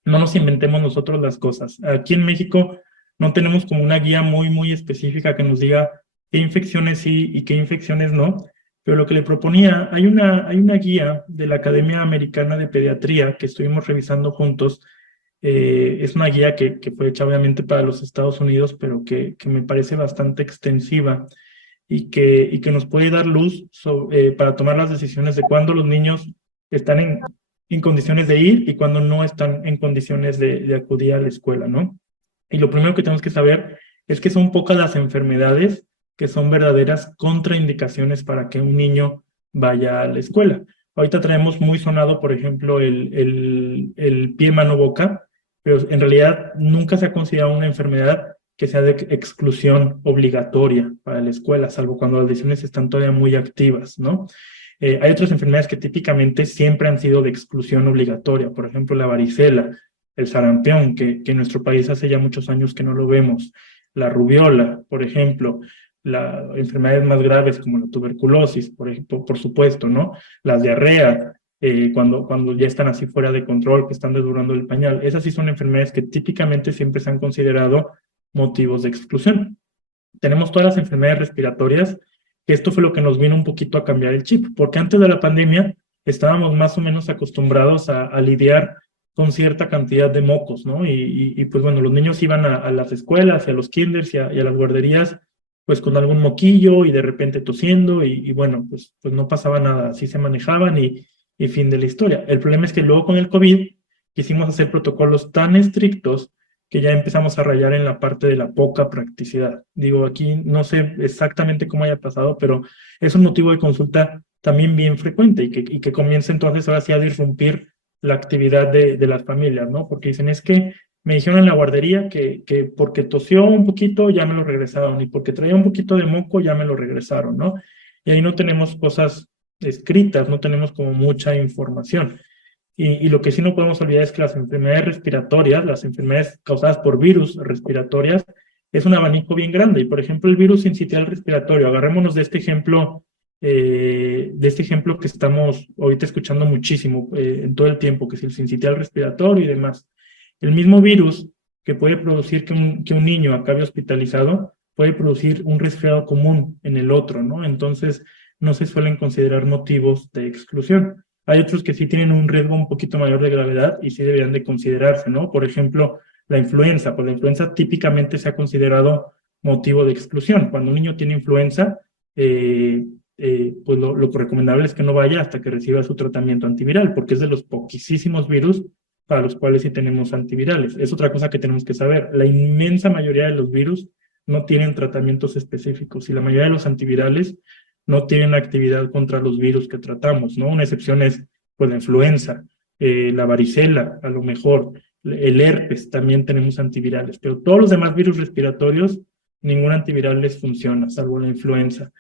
no nos inventemos nosotros las cosas. Aquí en México no tenemos como una guía muy específica que nos diga qué infecciones sí y qué infecciones no, pero lo que le proponía, hay una guía de la Academia Americana de Pediatría que estuvimos revisando juntos. Es una guía que fue hecha obviamente para los Estados Unidos, pero que me parece bastante extensiva y que nos puede dar luz para tomar las decisiones de cuándo los niños están en condiciones de ir y cuándo no están en condiciones de acudir a la escuela, ¿no? Y lo primero que tenemos que saber es que son pocas las enfermedades que son verdaderas contraindicaciones para que un niño vaya a la escuela. Ahorita traemos muy sonado, por ejemplo, el pie, mano, boca, pero en realidad nunca se ha considerado una enfermedad que sea de exclusión obligatoria para la escuela, salvo cuando las lesiones están todavía muy activas, ¿no? Hay otras enfermedades que típicamente siempre han sido de exclusión obligatoria, por ejemplo, la varicela, el sarampión, que en nuestro país hace ya muchos años que no lo vemos, la rubiola, por ejemplo, las enfermedades más graves como la tuberculosis, por ejemplo, por supuesto, ¿no? Las diarreas, cuando ya están así fuera de control, que están desbordando el pañal. Esas sí son enfermedades que típicamente siempre se han considerado motivos de exclusión. Tenemos todas las enfermedades respiratorias, que esto fue lo que nos vino un poquito a cambiar el chip, porque antes de la pandemia estábamos más o menos acostumbrados a lidiar con cierta cantidad de mocos, ¿no? Y pues bueno, los niños iban a las escuelas, y a los kinders y a las guarderías, pues con algún moquillo y de repente tosiendo, y bueno, pues no pasaba nada, así se manejaban y fin de la historia. El problema es que luego con el COVID quisimos hacer protocolos tan estrictos que ya empezamos a rayar en la parte de la poca practicidad. Digo, aquí no sé exactamente cómo haya pasado, pero es un motivo de consulta también bien frecuente y que comienza entonces ahora sí a disrumpir la actividad de las familias, ¿no? Porque dicen, es que me dijeron en la guardería que porque tosió un poquito ya me lo regresaron, y porque traía un poquito de moco ya me lo regresaron, ¿no? Y ahí no tenemos cosas escritas, no tenemos como mucha información. Y lo que sí no podemos olvidar es que las enfermedades respiratorias, las enfermedades causadas por virus respiratorias, es un abanico bien grande. Y por ejemplo, el virus sincitial respiratorio, agarrémonos de este ejemplo que estamos ahorita escuchando muchísimo en todo el tiempo, que es el sincitial respiratorio y demás. El mismo virus que puede producir que un niño acabe hospitalizado, puede producir un resfriado común en el otro, ¿no? Entonces, no se suelen considerar motivos de exclusión. Hay otros que sí tienen un riesgo un poquito mayor de gravedad y sí deberían de considerarse, ¿no? Por ejemplo, la influenza. Pues la influenza típicamente se ha considerado motivo de exclusión. Cuando un niño tiene influenza, pues lo recomendable es que no vaya hasta que reciba su tratamiento antiviral, porque es de los poquísimos virus para los cuales sí tenemos antivirales. Es otra cosa que tenemos que saber. La inmensa mayoría de los virus no tienen tratamientos específicos y la mayoría de los antivirales no tienen actividad contra los virus que tratamos, ¿no? Una excepción es pues la influenza, la varicela, a lo mejor, el herpes, también tenemos antivirales, pero todos los demás virus respiratorios, ningún antiviral les funciona, salvo la influenza.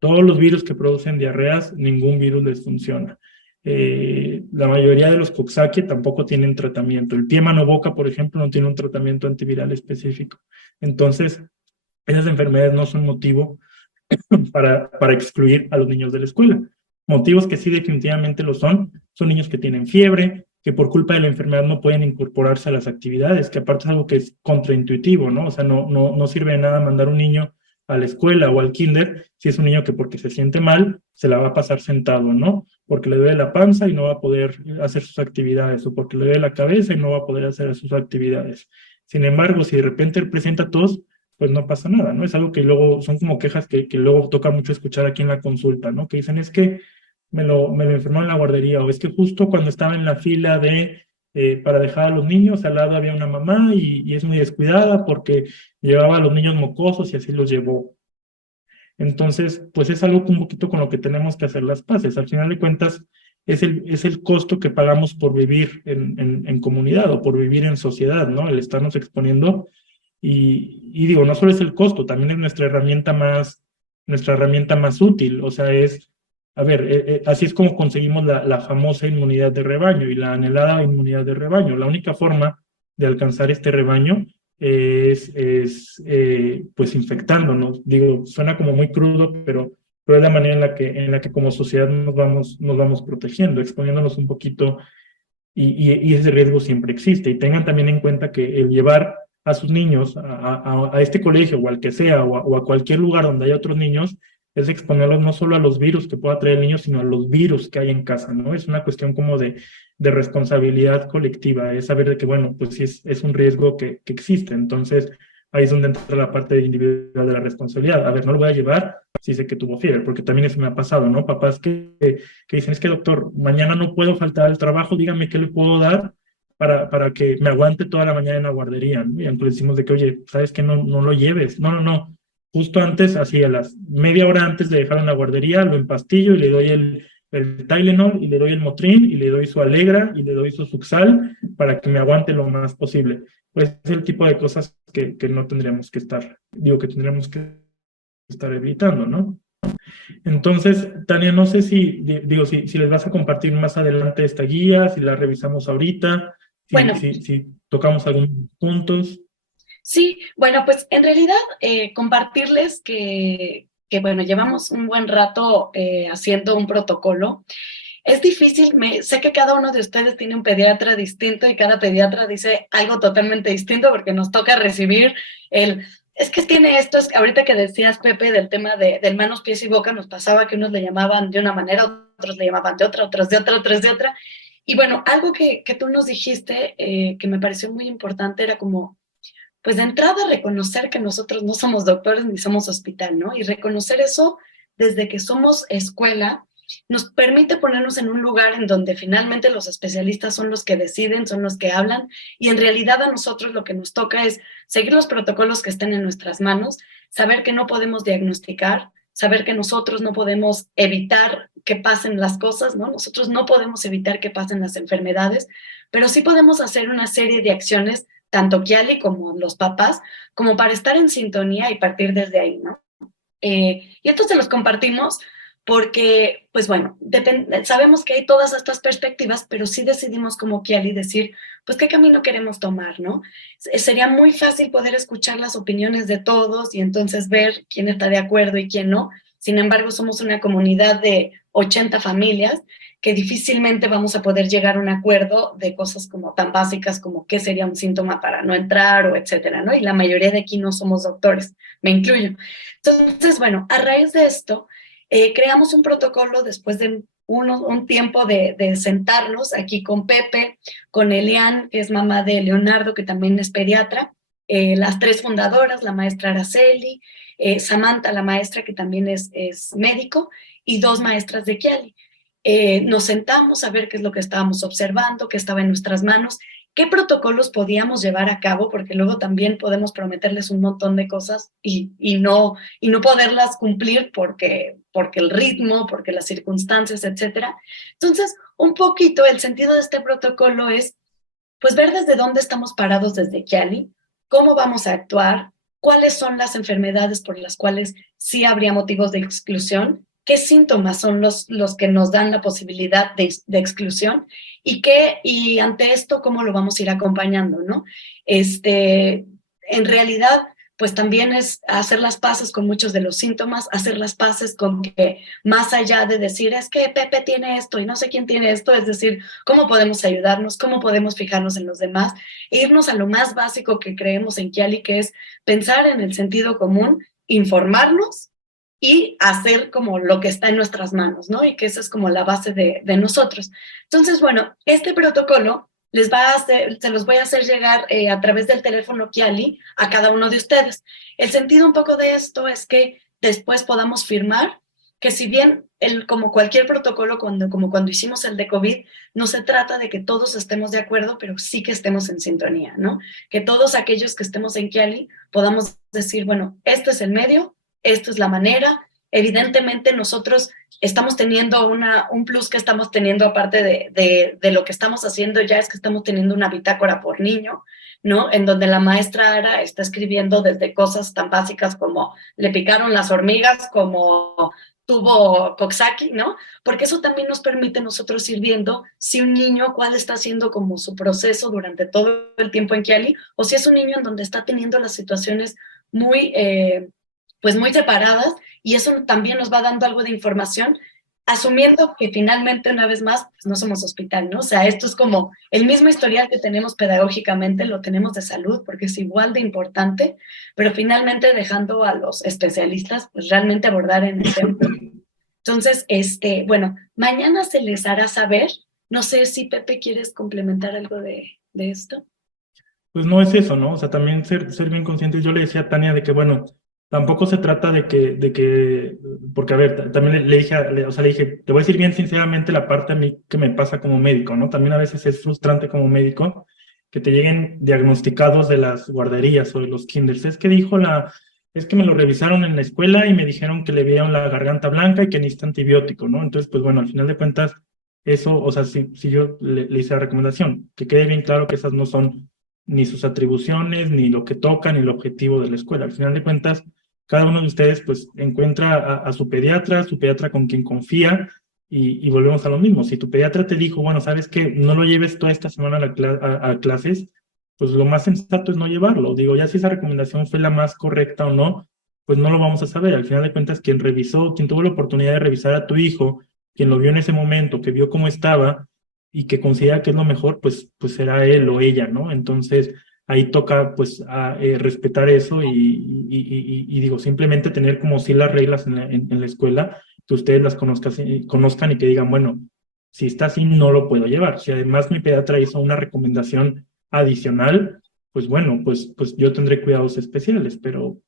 Todos los virus que producen diarreas, ningún virus les funciona. La mayoría de los Coxsackie tampoco tienen tratamiento. El pie, mano, boca, por ejemplo, no tiene un tratamiento antiviral específico. Entonces, esas enfermedades no son motivo para excluir a los niños de la escuela. Motivos que sí definitivamente lo son niños que tienen fiebre, que por culpa de la enfermedad no pueden incorporarse a las actividades, que aparte es algo que es contraintuitivo, ¿no? O sea, no sirve de nada mandar un niño a la escuela o al kinder si es un niño que porque se siente mal, se la va a pasar sentado, ¿no? Porque le duele la panza y no va a poder hacer sus actividades, o porque le duele la cabeza y no va a poder hacer sus actividades. Sin embargo, si de repente él presenta tos, pues no pasa nada, ¿no? Es algo que luego, son como quejas que luego toca mucho escuchar aquí en la consulta, ¿no? Que dicen, es que me lo enfermó en la guardería, o es que justo cuando estaba en la fila para dejar a los niños, al lado había una mamá y es muy descuidada porque llevaba a los niños mocosos y así los llevó. Entonces, pues es algo un poquito con lo que tenemos que hacer las paces. Al final de cuentas, es el costo que pagamos por vivir en comunidad o por vivir en sociedad, ¿no? El estarnos exponiendo. Y digo, no solo es el costo, también es nuestra herramienta más útil. O sea, así es como conseguimos la famosa inmunidad de rebaño y la anhelada inmunidad de rebaño. La única forma de alcanzar este rebaño es pues infectándonos. Digo, suena como muy crudo, pero es la manera en la que como sociedad nos vamos protegiendo, exponiéndonos un poquito, y ese riesgo siempre existe. Y tengan también en cuenta que el llevar a sus niños a este colegio o al que sea, o a cualquier lugar donde haya otros niños, es exponerlos no solo a los virus que pueda traer el niño, sino a los virus que hay en casa, ¿no? Es una cuestión como de responsabilidad colectiva, es saber de que, bueno, pues sí es un riesgo que existe. Entonces, ahí es donde entra la parte individual de la responsabilidad. A ver, no lo voy a llevar si sé que tuvo fiebre, porque también eso me ha pasado, ¿no? Papás que dicen, es que doctor, mañana no puedo faltar al trabajo, dígame qué le puedo dar para que me aguante toda la mañana en la guardería, ¿no? Y entonces decimos de que, oye, ¿sabes qué? No lo lleves. No. Justo antes, así a las media hora antes de dejar en la guardería, lo empastillo y le doy el Tylenol y le doy el Motrin y le doy su Alegra y le doy su Suxal para que me aguante lo más posible. Pues es el tipo de cosas que no tendríamos que que tendríamos que estar evitando, ¿no? Entonces, Tania, no sé si les vas a compartir más adelante esta guía, si la revisamos ahorita, si tocamos algunos puntos. Sí, bueno, pues en realidad compartirles que bueno, llevamos un buen rato haciendo un protocolo. es difícil, sé que cada uno de ustedes tiene un pediatra distinto y cada pediatra dice algo totalmente distinto porque nos toca recibir es que tiene esto, es que ahorita que decías, Pepe, del tema del manos, pies y boca, nos pasaba que unos le llamaban de una manera, otros le llamaban de otra, otros de otra, otros de otra. Y bueno, algo que tú nos dijiste que me pareció muy importante era como, pues de entrada reconocer que nosotros no somos doctores ni somos hospital, ¿no? Y reconocer eso desde que somos escuela nos permite ponernos en un lugar en donde finalmente los especialistas son los que deciden, son los que hablan, y en realidad a nosotros lo que nos toca es seguir los protocolos que estén en nuestras manos, saber que no podemos diagnosticar, saber que nosotros no podemos evitar que pasen las cosas, ¿no? Nosotros no podemos evitar que pasen las enfermedades, pero sí podemos hacer una serie de acciones, tanto Kiali como los papás, como para estar en sintonía y partir desde ahí, ¿no? Y esto se los compartimos porque, pues bueno, sabemos que hay todas estas perspectivas, pero sí decidimos como Kiali decir, pues qué camino queremos tomar, ¿no? Sería muy fácil poder escuchar las opiniones de todos y entonces ver quién está de acuerdo y quién no. Sin embargo, somos una comunidad de 80 familias que difícilmente vamos a poder llegar a un acuerdo de cosas como tan básicas como qué sería un síntoma para no entrar o etcétera, ¿no? Y la mayoría de aquí no somos doctores, me incluyo. Entonces, bueno, a raíz de esto, creamos un protocolo después de un tiempo de sentarnos aquí con Pepe, con Elian, que es mamá de Leonardo, que también es pediatra, las tres fundadoras, la maestra Araceli, Samantha, la maestra que también es médico, y dos maestras de Kiali. Nos sentamos a ver qué es lo que estábamos observando, qué estaba en nuestras manos, qué protocolos podíamos llevar a cabo, porque luego también podemos prometerles un montón de cosas y no poderlas cumplir porque el ritmo, porque las circunstancias, etcétera. Entonces, un poquito el sentido de este protocolo es, pues, ver desde dónde estamos parados desde Kiali, cómo vamos a actuar, cuáles son las enfermedades por las cuales sí habría motivos de exclusión, qué síntomas son los que nos dan la posibilidad de exclusión y ante esto cómo lo vamos a ir acompañando, ¿no? En realidad, pues también es hacer las paces con muchos de los síntomas, hacer las paces con que más allá de decir, es que Pepe tiene esto y no sé quién tiene esto, es decir, cómo podemos ayudarnos, cómo podemos fijarnos en los demás, e irnos a lo más básico que creemos en Kiali, que es pensar en el sentido común, informarnos y hacer como lo que está en nuestras manos, ¿no? Y que esa es como la base de nosotros. Entonces, bueno, este protocolo se los voy a hacer llegar a través del teléfono Kiali a cada uno de ustedes. El sentido un poco de esto es que después podamos firmar que si bien como cualquier protocolo, como cuando hicimos el de COVID, no se trata de que todos estemos de acuerdo, pero sí que estemos en sintonía, ¿no? Que todos aquellos que estemos en Kiali podamos decir, bueno, este es el medio, esta es la manera. Evidentemente nosotros estamos teniendo un plus que estamos teniendo aparte de lo que estamos haciendo ya es que estamos teniendo una bitácora por niño, ¿no? En donde la maestra Ara está escribiendo desde cosas tan básicas como le picaron las hormigas, como tuvo Coxsackie, ¿no? Porque eso también nos permite nosotros ir viendo si un niño cuál está haciendo como su proceso durante todo el tiempo en Kiali, o si es un niño en donde está teniendo las situaciones muy separadas, y eso también nos va dando algo de información, asumiendo que finalmente, una vez más, pues no somos hospital, ¿no? O sea, esto es como el mismo historial que tenemos pedagógicamente, lo tenemos de salud, porque es igual de importante, pero finalmente dejando a los especialistas, pues realmente abordar en ese ámbito. Entonces, bueno, mañana se les hará saber, no sé si Pepe quieres complementar algo de esto. Pues no es eso, ¿no? O sea, también ser bien conscientes. Yo le decía a Tania de que, bueno, tampoco se trata de que porque a ver, también le dije, te voy a decir bien sinceramente la parte a mí que me pasa como médico, ¿no? También a veces es frustrante como médico que te lleguen diagnosticados de las guarderías o de los kinders. Es que me lo revisaron en la escuela y me dijeron que le vieron la garganta blanca y que necesita antibiótico, ¿no? Entonces, pues bueno, al final de cuentas, eso, o sea, si yo le hice la recomendación, que quede bien claro que esas no son ni sus atribuciones, ni lo que toca, ni el objetivo de la escuela. Al final de cuentas, cada uno de ustedes pues encuentra a su pediatra con quien confía, y volvemos a lo mismo. Si tu pediatra te dijo, bueno, sabes que no lo lleves toda esta semana a clases, pues lo más sensato es no llevarlo. Digo, ya si esa recomendación fue la más correcta o no, pues no lo vamos a saber. Al final de cuentas, quien tuvo la oportunidad de revisar a tu hijo quien lo vio en ese momento, que vio cómo estaba y que considera que es lo mejor, pues será él o ella, ¿no? Entonces, ahí toca pues respetar eso y digo, simplemente tener como sí las reglas en la escuela, que ustedes las conozcan y que digan, bueno, si está así no lo puedo llevar. Si además mi pediatra hizo una recomendación adicional, pues bueno, pues yo tendré cuidados especiales, pero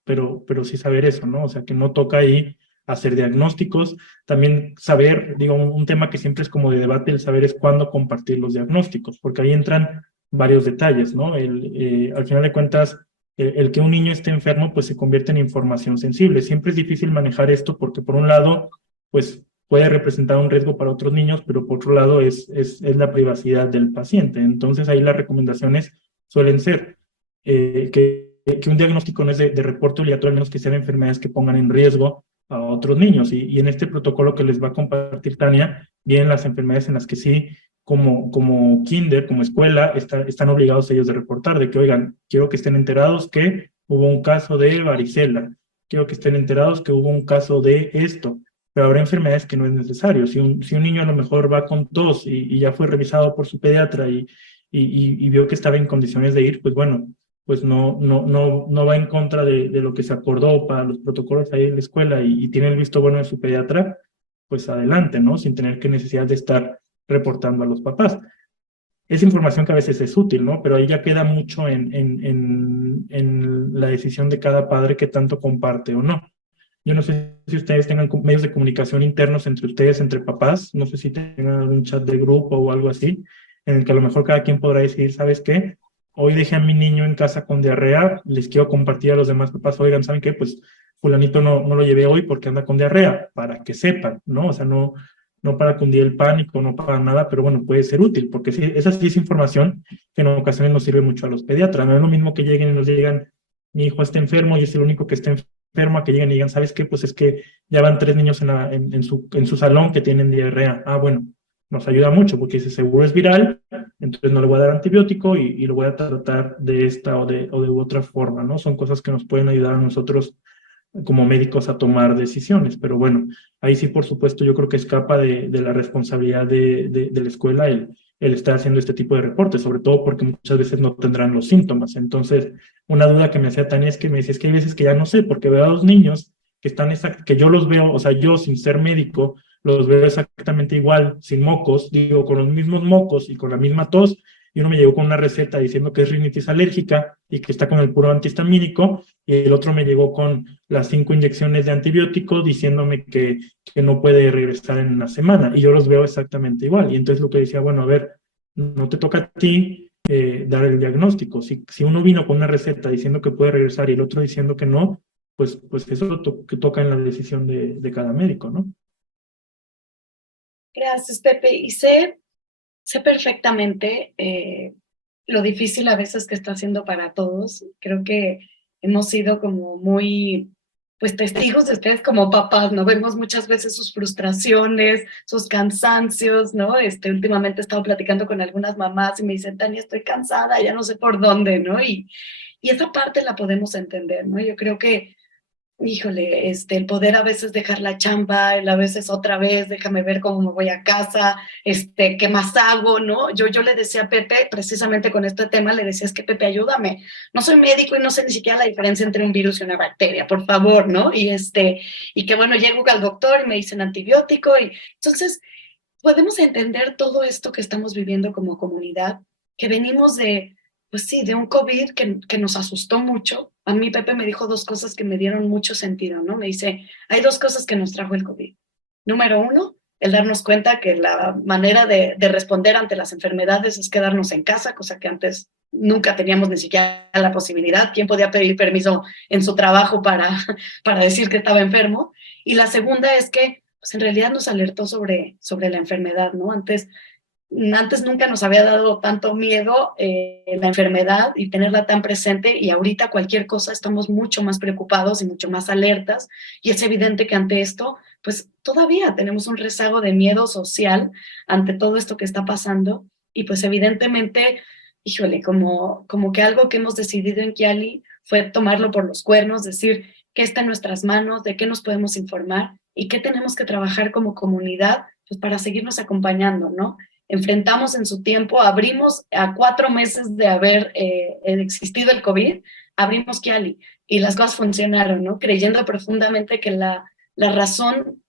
sí saber eso, ¿no? O sea, que no toca ahí hacer diagnósticos, también saber, digo, un tema que siempre es como de debate, el saber es cuándo compartir los diagnósticos, porque ahí entran varios detalles, ¿no? Al final de cuentas, el que un niño esté enfermo, pues se convierte en información sensible. Siempre es difícil manejar esto porque por un lado, pues puede representar un riesgo para otros niños, pero por otro lado es la privacidad del paciente. Entonces ahí las recomendaciones suelen ser que un diagnóstico no es de reporte obligatorio, al menos que sean enfermedades que pongan en riesgo a otros niños. Y en este protocolo que les va a compartir Tania, vienen las enfermedades en las que sí, como kinder, como escuela, están obligados ellos de reportar, de que, oigan, quiero que estén enterados que hubo un caso de varicela, quiero que estén enterados que hubo un caso de esto, pero habrá enfermedades que no es necesario. Si un niño a lo mejor va con tos y ya fue revisado por su pediatra y vio que estaba en condiciones de ir, pues bueno, pues no va en contra de lo que se acordó para los protocolos ahí en la escuela y tiene el visto bueno de su pediatra, pues adelante, ¿no? Sin tener que necesidad de estar reportando a los papás. Es información que a veces es útil, ¿no? Pero ahí ya queda mucho en la decisión de cada padre que tanto comparte o no. Yo no sé si ustedes tengan medios de comunicación internos entre ustedes, entre papás, no sé si tengan algún chat de grupo o algo así, en el que a lo mejor cada quien podrá decidir, ¿sabes qué? Hoy dejé a mi niño en casa con diarrea, les quiero compartir a los demás papás, oigan, ¿saben qué? Pues fulanito no lo llevé hoy porque anda con diarrea, para que sepan, ¿no? O sea, no para cundir el pánico, no para nada, pero bueno, puede ser útil, porque sí, esa sí es información que en ocasiones nos sirve mucho a los pediatras. No es lo mismo que lleguen y nos digan, mi hijo está enfermo y es el único que está enfermo, a que lleguen y digan, ¿sabes qué? Pues es que ya van 3 niños en su salón que tienen diarrea. Ah, bueno, nos ayuda mucho, porque ese seguro es viral, entonces no le voy a dar antibiótico y lo voy a tratar de esta o de otra forma, ¿no? Son cosas que nos pueden ayudar a nosotros como médicos a tomar decisiones, pero bueno, ahí sí, por supuesto, yo creo que escapa de la responsabilidad de la escuela el estar haciendo este tipo de reportes, sobre todo porque muchas veces no tendrán los síntomas. Entonces, una duda que me hacía Tania es que me decía, es que hay veces que ya no sé, porque veo a 2 niños que están, que yo los veo, o sea, yo sin ser médico, los veo exactamente igual, sin mocos, digo, con los mismos mocos y con la misma tos, y uno me llegó con una receta diciendo que es rinitis alérgica y que está con el puro antihistamínico, y el otro me llegó con las 5 inyecciones de antibiótico diciéndome que no puede regresar en una semana, y yo los veo exactamente igual. Y entonces lo que decía, bueno, a ver, no te toca a ti dar el diagnóstico. Si uno vino con una receta diciendo que puede regresar y el otro diciendo que no, pues eso que toca en la decisión de cada médico, ¿no? Gracias, Pepe. Y sé perfectamente lo difícil a veces que está haciendo para todos. Creo que hemos sido como muy, pues, testigos de ustedes como papás, ¿no? Vemos muchas veces sus frustraciones, sus cansancios, ¿no? Últimamente he estado platicando con algunas mamás y me dicen, Tania, estoy cansada, ya no sé por dónde, ¿no? Y esa parte la podemos entender, ¿no? Yo creo que híjole, el poder a veces dejar la chamba, a veces otra vez, déjame ver cómo me voy a casa, qué más hago, ¿no? Yo le decía a Pepe, precisamente con este tema, le decía, es que Pepe, ayúdame, no soy médico y no sé ni siquiera la diferencia entre un virus y una bacteria, por favor, ¿no? Y que bueno, llego al doctor y me dicen antibiótico, y entonces podemos entender todo esto que estamos viviendo como comunidad, que venimos de, pues sí, de un COVID que nos asustó mucho. A mí Pepe me dijo 2 cosas que me dieron mucho sentido, ¿no? Me dice, hay 2 cosas que nos trajo el COVID. Número 1, el darnos cuenta que la manera de responder ante las enfermedades es quedarnos en casa, cosa que antes nunca teníamos ni siquiera la posibilidad. ¿Quién podía pedir permiso en su trabajo para decir que estaba enfermo? Y la segunda es que pues en realidad nos alertó sobre la enfermedad, ¿no? Antes nunca nos había dado tanto miedo la enfermedad y tenerla tan presente, y ahorita cualquier cosa estamos mucho más preocupados y mucho más alertas, y es evidente que ante esto, pues todavía tenemos un rezago de miedo social ante todo esto que está pasando, y pues evidentemente, híjole, como que algo que hemos decidido en Kiali fue tomarlo por los cuernos, decir qué está en nuestras manos, de qué nos podemos informar y qué tenemos que trabajar como comunidad pues para seguirnos acompañando, ¿no? Enfrentamos en su tiempo, abrimos a 4 meses de haber existido el COVID, abrimos Kiali y las cosas funcionaron, ¿no? Creyendo profundamente que la razón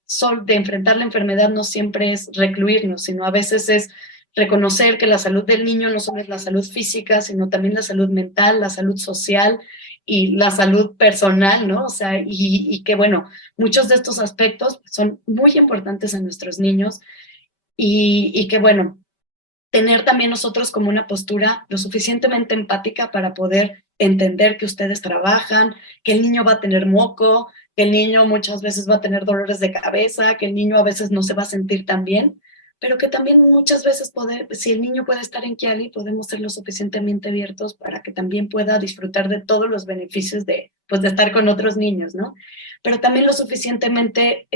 de enfrentar la enfermedad no siempre es recluirnos, sino a veces es reconocer que la salud del niño no solo es la salud física, sino también la salud mental, la salud social y la salud personal, ¿no? O sea, y que bueno, muchos de estos aspectos son muy importantes en nuestros niños y que bueno, tener también nosotros como una postura lo suficientemente empática para poder entender que ustedes trabajan, que el niño va a tener moco, que el niño muchas veces va a tener dolores de cabeza, que el niño a veces no se va a sentir tan bien, pero que también muchas veces si el niño puede estar en Kiali, podemos ser lo suficientemente abiertos para que también pueda disfrutar de todos los beneficios de estar con otros niños, ¿no? Pero también lo suficientemente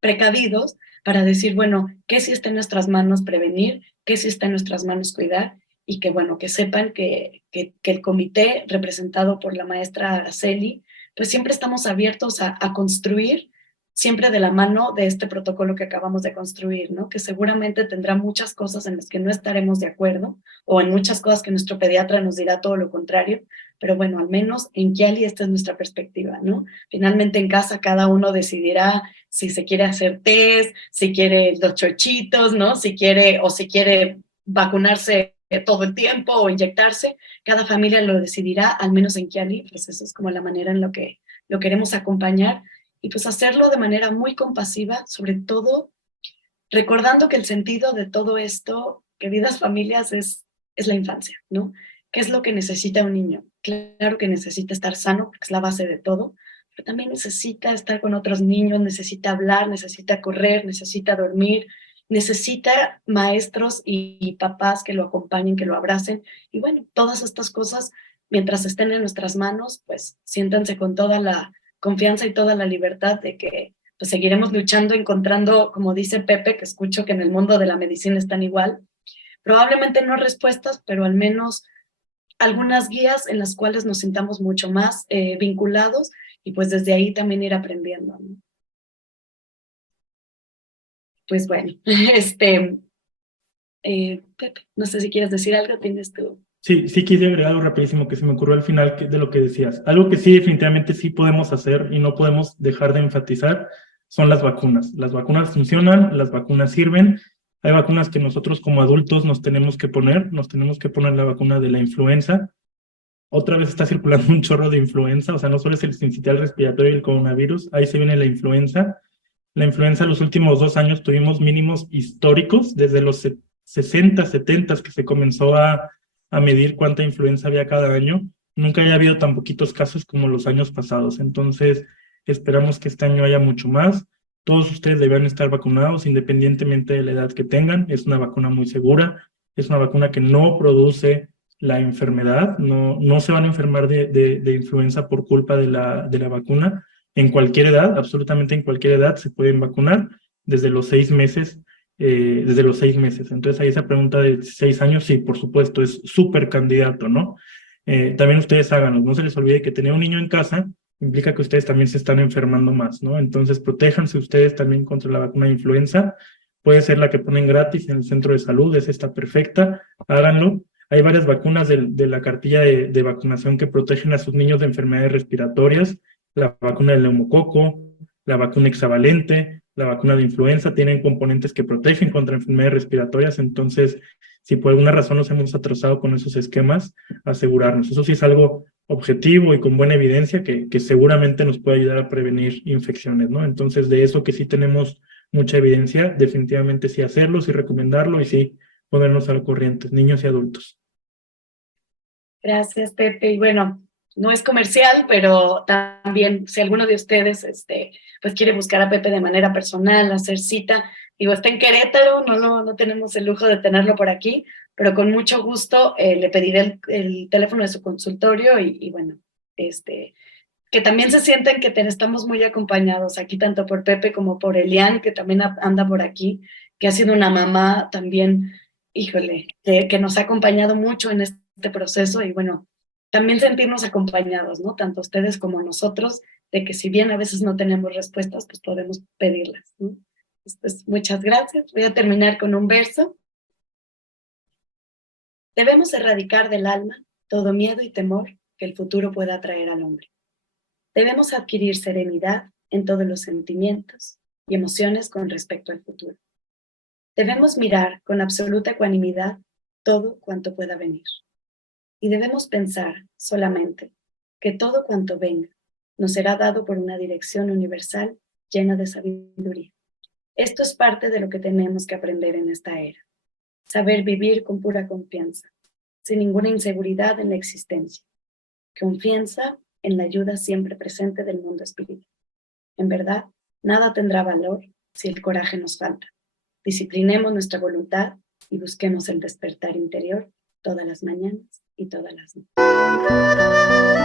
precavidos para decir, bueno, ¿qué sí está en nuestras manos prevenir? ¿Qué sí está en nuestras manos cuidar? Y que, bueno, que sepan que el comité representado por la maestra Araceli, pues siempre estamos abiertos a construir, siempre de la mano de este protocolo que acabamos de construir, ¿no? Que seguramente tendrá muchas cosas en las que no estaremos de acuerdo, o en muchas cosas que nuestro pediatra nos dirá todo lo contrario, pero bueno, al menos en Kiali esta es nuestra perspectiva, ¿no? Finalmente en casa cada uno decidirá si se quiere hacer test, si quiere los chochitos, ¿no? Si quiere vacunarse todo el tiempo o inyectarse, cada familia lo decidirá, al menos en Kiali, pues eso es como la manera en lo que lo queremos acompañar y pues hacerlo de manera muy compasiva, sobre todo recordando que el sentido de todo esto, queridas familias, es la infancia, ¿no? ¿Qué es lo que necesita un niño? Claro que necesita estar sano, porque es la base de todo, pero también necesita estar con otros niños, necesita hablar, necesita correr, necesita dormir, necesita maestros y papás que lo acompañen, que lo abracen. Y bueno, todas estas cosas, mientras estén en nuestras manos, pues siéntanse con toda la confianza y toda la libertad de que pues seguiremos luchando, encontrando, como dice Pepe, que escucho que en el mundo de la medicina están igual, probablemente no respuestas, pero al menos algunas guías en las cuales nos sintamos mucho más vinculados y pues desde ahí también ir aprendiendo, ¿no? Pues bueno, Pepe, no sé si quieres decir algo, tienes tú. Sí, sí quise agregar algo rapidísimo que se me ocurrió al final de lo que decías. Algo que sí definitivamente sí podemos hacer y no podemos dejar de enfatizar son las vacunas. Las vacunas funcionan, las vacunas sirven. Hay vacunas que nosotros como adultos nos tenemos que poner la vacuna de la influenza. Otra vez está circulando un chorro de influenza, o sea, no solo es el sincitial respiratorio y el coronavirus, ahí se viene la influenza. La influenza los últimos 2 años tuvimos mínimos históricos, desde los 60, 70 que se comenzó a medir cuánta influenza había cada año. Nunca había habido tan poquitos casos como los años pasados, entonces esperamos que este año haya mucho más. Todos ustedes deben estar vacunados independientemente de la edad que tengan. Es una vacuna muy segura, es una vacuna que no produce la enfermedad, no se van a enfermar de influenza por culpa de la vacuna. En cualquier edad, absolutamente en cualquier edad se pueden vacunar desde los 6 meses. Entonces ahí esa pregunta de 6 años, sí, por supuesto, es súper candidato, ¿no? También ustedes háganlo, no se les olvide que tener un niño en casa implica que ustedes también se están enfermando más, ¿no? Entonces protéjanse ustedes también contra la vacuna de influenza. Puede ser la que ponen gratis en el centro de salud, esa está perfecta, háganlo. Hay varias vacunas de la cartilla de vacunación que protegen a sus niños de enfermedades respiratorias, la vacuna del neumococo, la vacuna hexavalente, la vacuna de influenza, tienen componentes que protegen contra enfermedades respiratorias, entonces, si por alguna razón nos hemos atrasado con esos esquemas, asegurarnos. Eso sí es algo objetivo y con buena evidencia que seguramente nos puede ayudar a prevenir infecciones, ¿no? Entonces, de eso que sí tenemos mucha evidencia, definitivamente sí hacerlo, sí recomendarlo y sí ponernos al corriente, niños y adultos. Gracias, Pepe. Y bueno, no es comercial, pero también si alguno de ustedes pues quiere buscar a Pepe de manera personal, hacer cita, digo, está en Querétaro, no tenemos el lujo de tenerlo por aquí, pero con mucho gusto le pediré el teléfono de su consultorio y bueno, que también se sientan que estamos muy acompañados aquí, tanto por Pepe como por Elian, que también anda por aquí, que ha sido una mamá también, híjole, que nos ha acompañado mucho en este proceso y bueno, también sentirnos acompañados, ¿no? Tanto ustedes como nosotros, de que si bien a veces no tenemos respuestas, pues podemos pedirlas, ¿no? Pues, muchas gracias. Voy a terminar con un verso. Debemos erradicar del alma todo miedo y temor que el futuro pueda traer al hombre. Debemos adquirir serenidad en todos los sentimientos y emociones con respecto al futuro. Debemos mirar con absoluta ecuanimidad todo cuanto pueda venir. Y debemos pensar solamente que todo cuanto venga nos será dado por una dirección universal llena de sabiduría. Esto es parte de lo que tenemos que aprender en esta era. Saber vivir con pura confianza, sin ninguna inseguridad en la existencia. Confianza en la ayuda siempre presente del mundo espiritual. En verdad, nada tendrá valor si el coraje nos falta. Disciplinemos nuestra voluntad y busquemos el despertar interior todas las mañanas y todas las noches.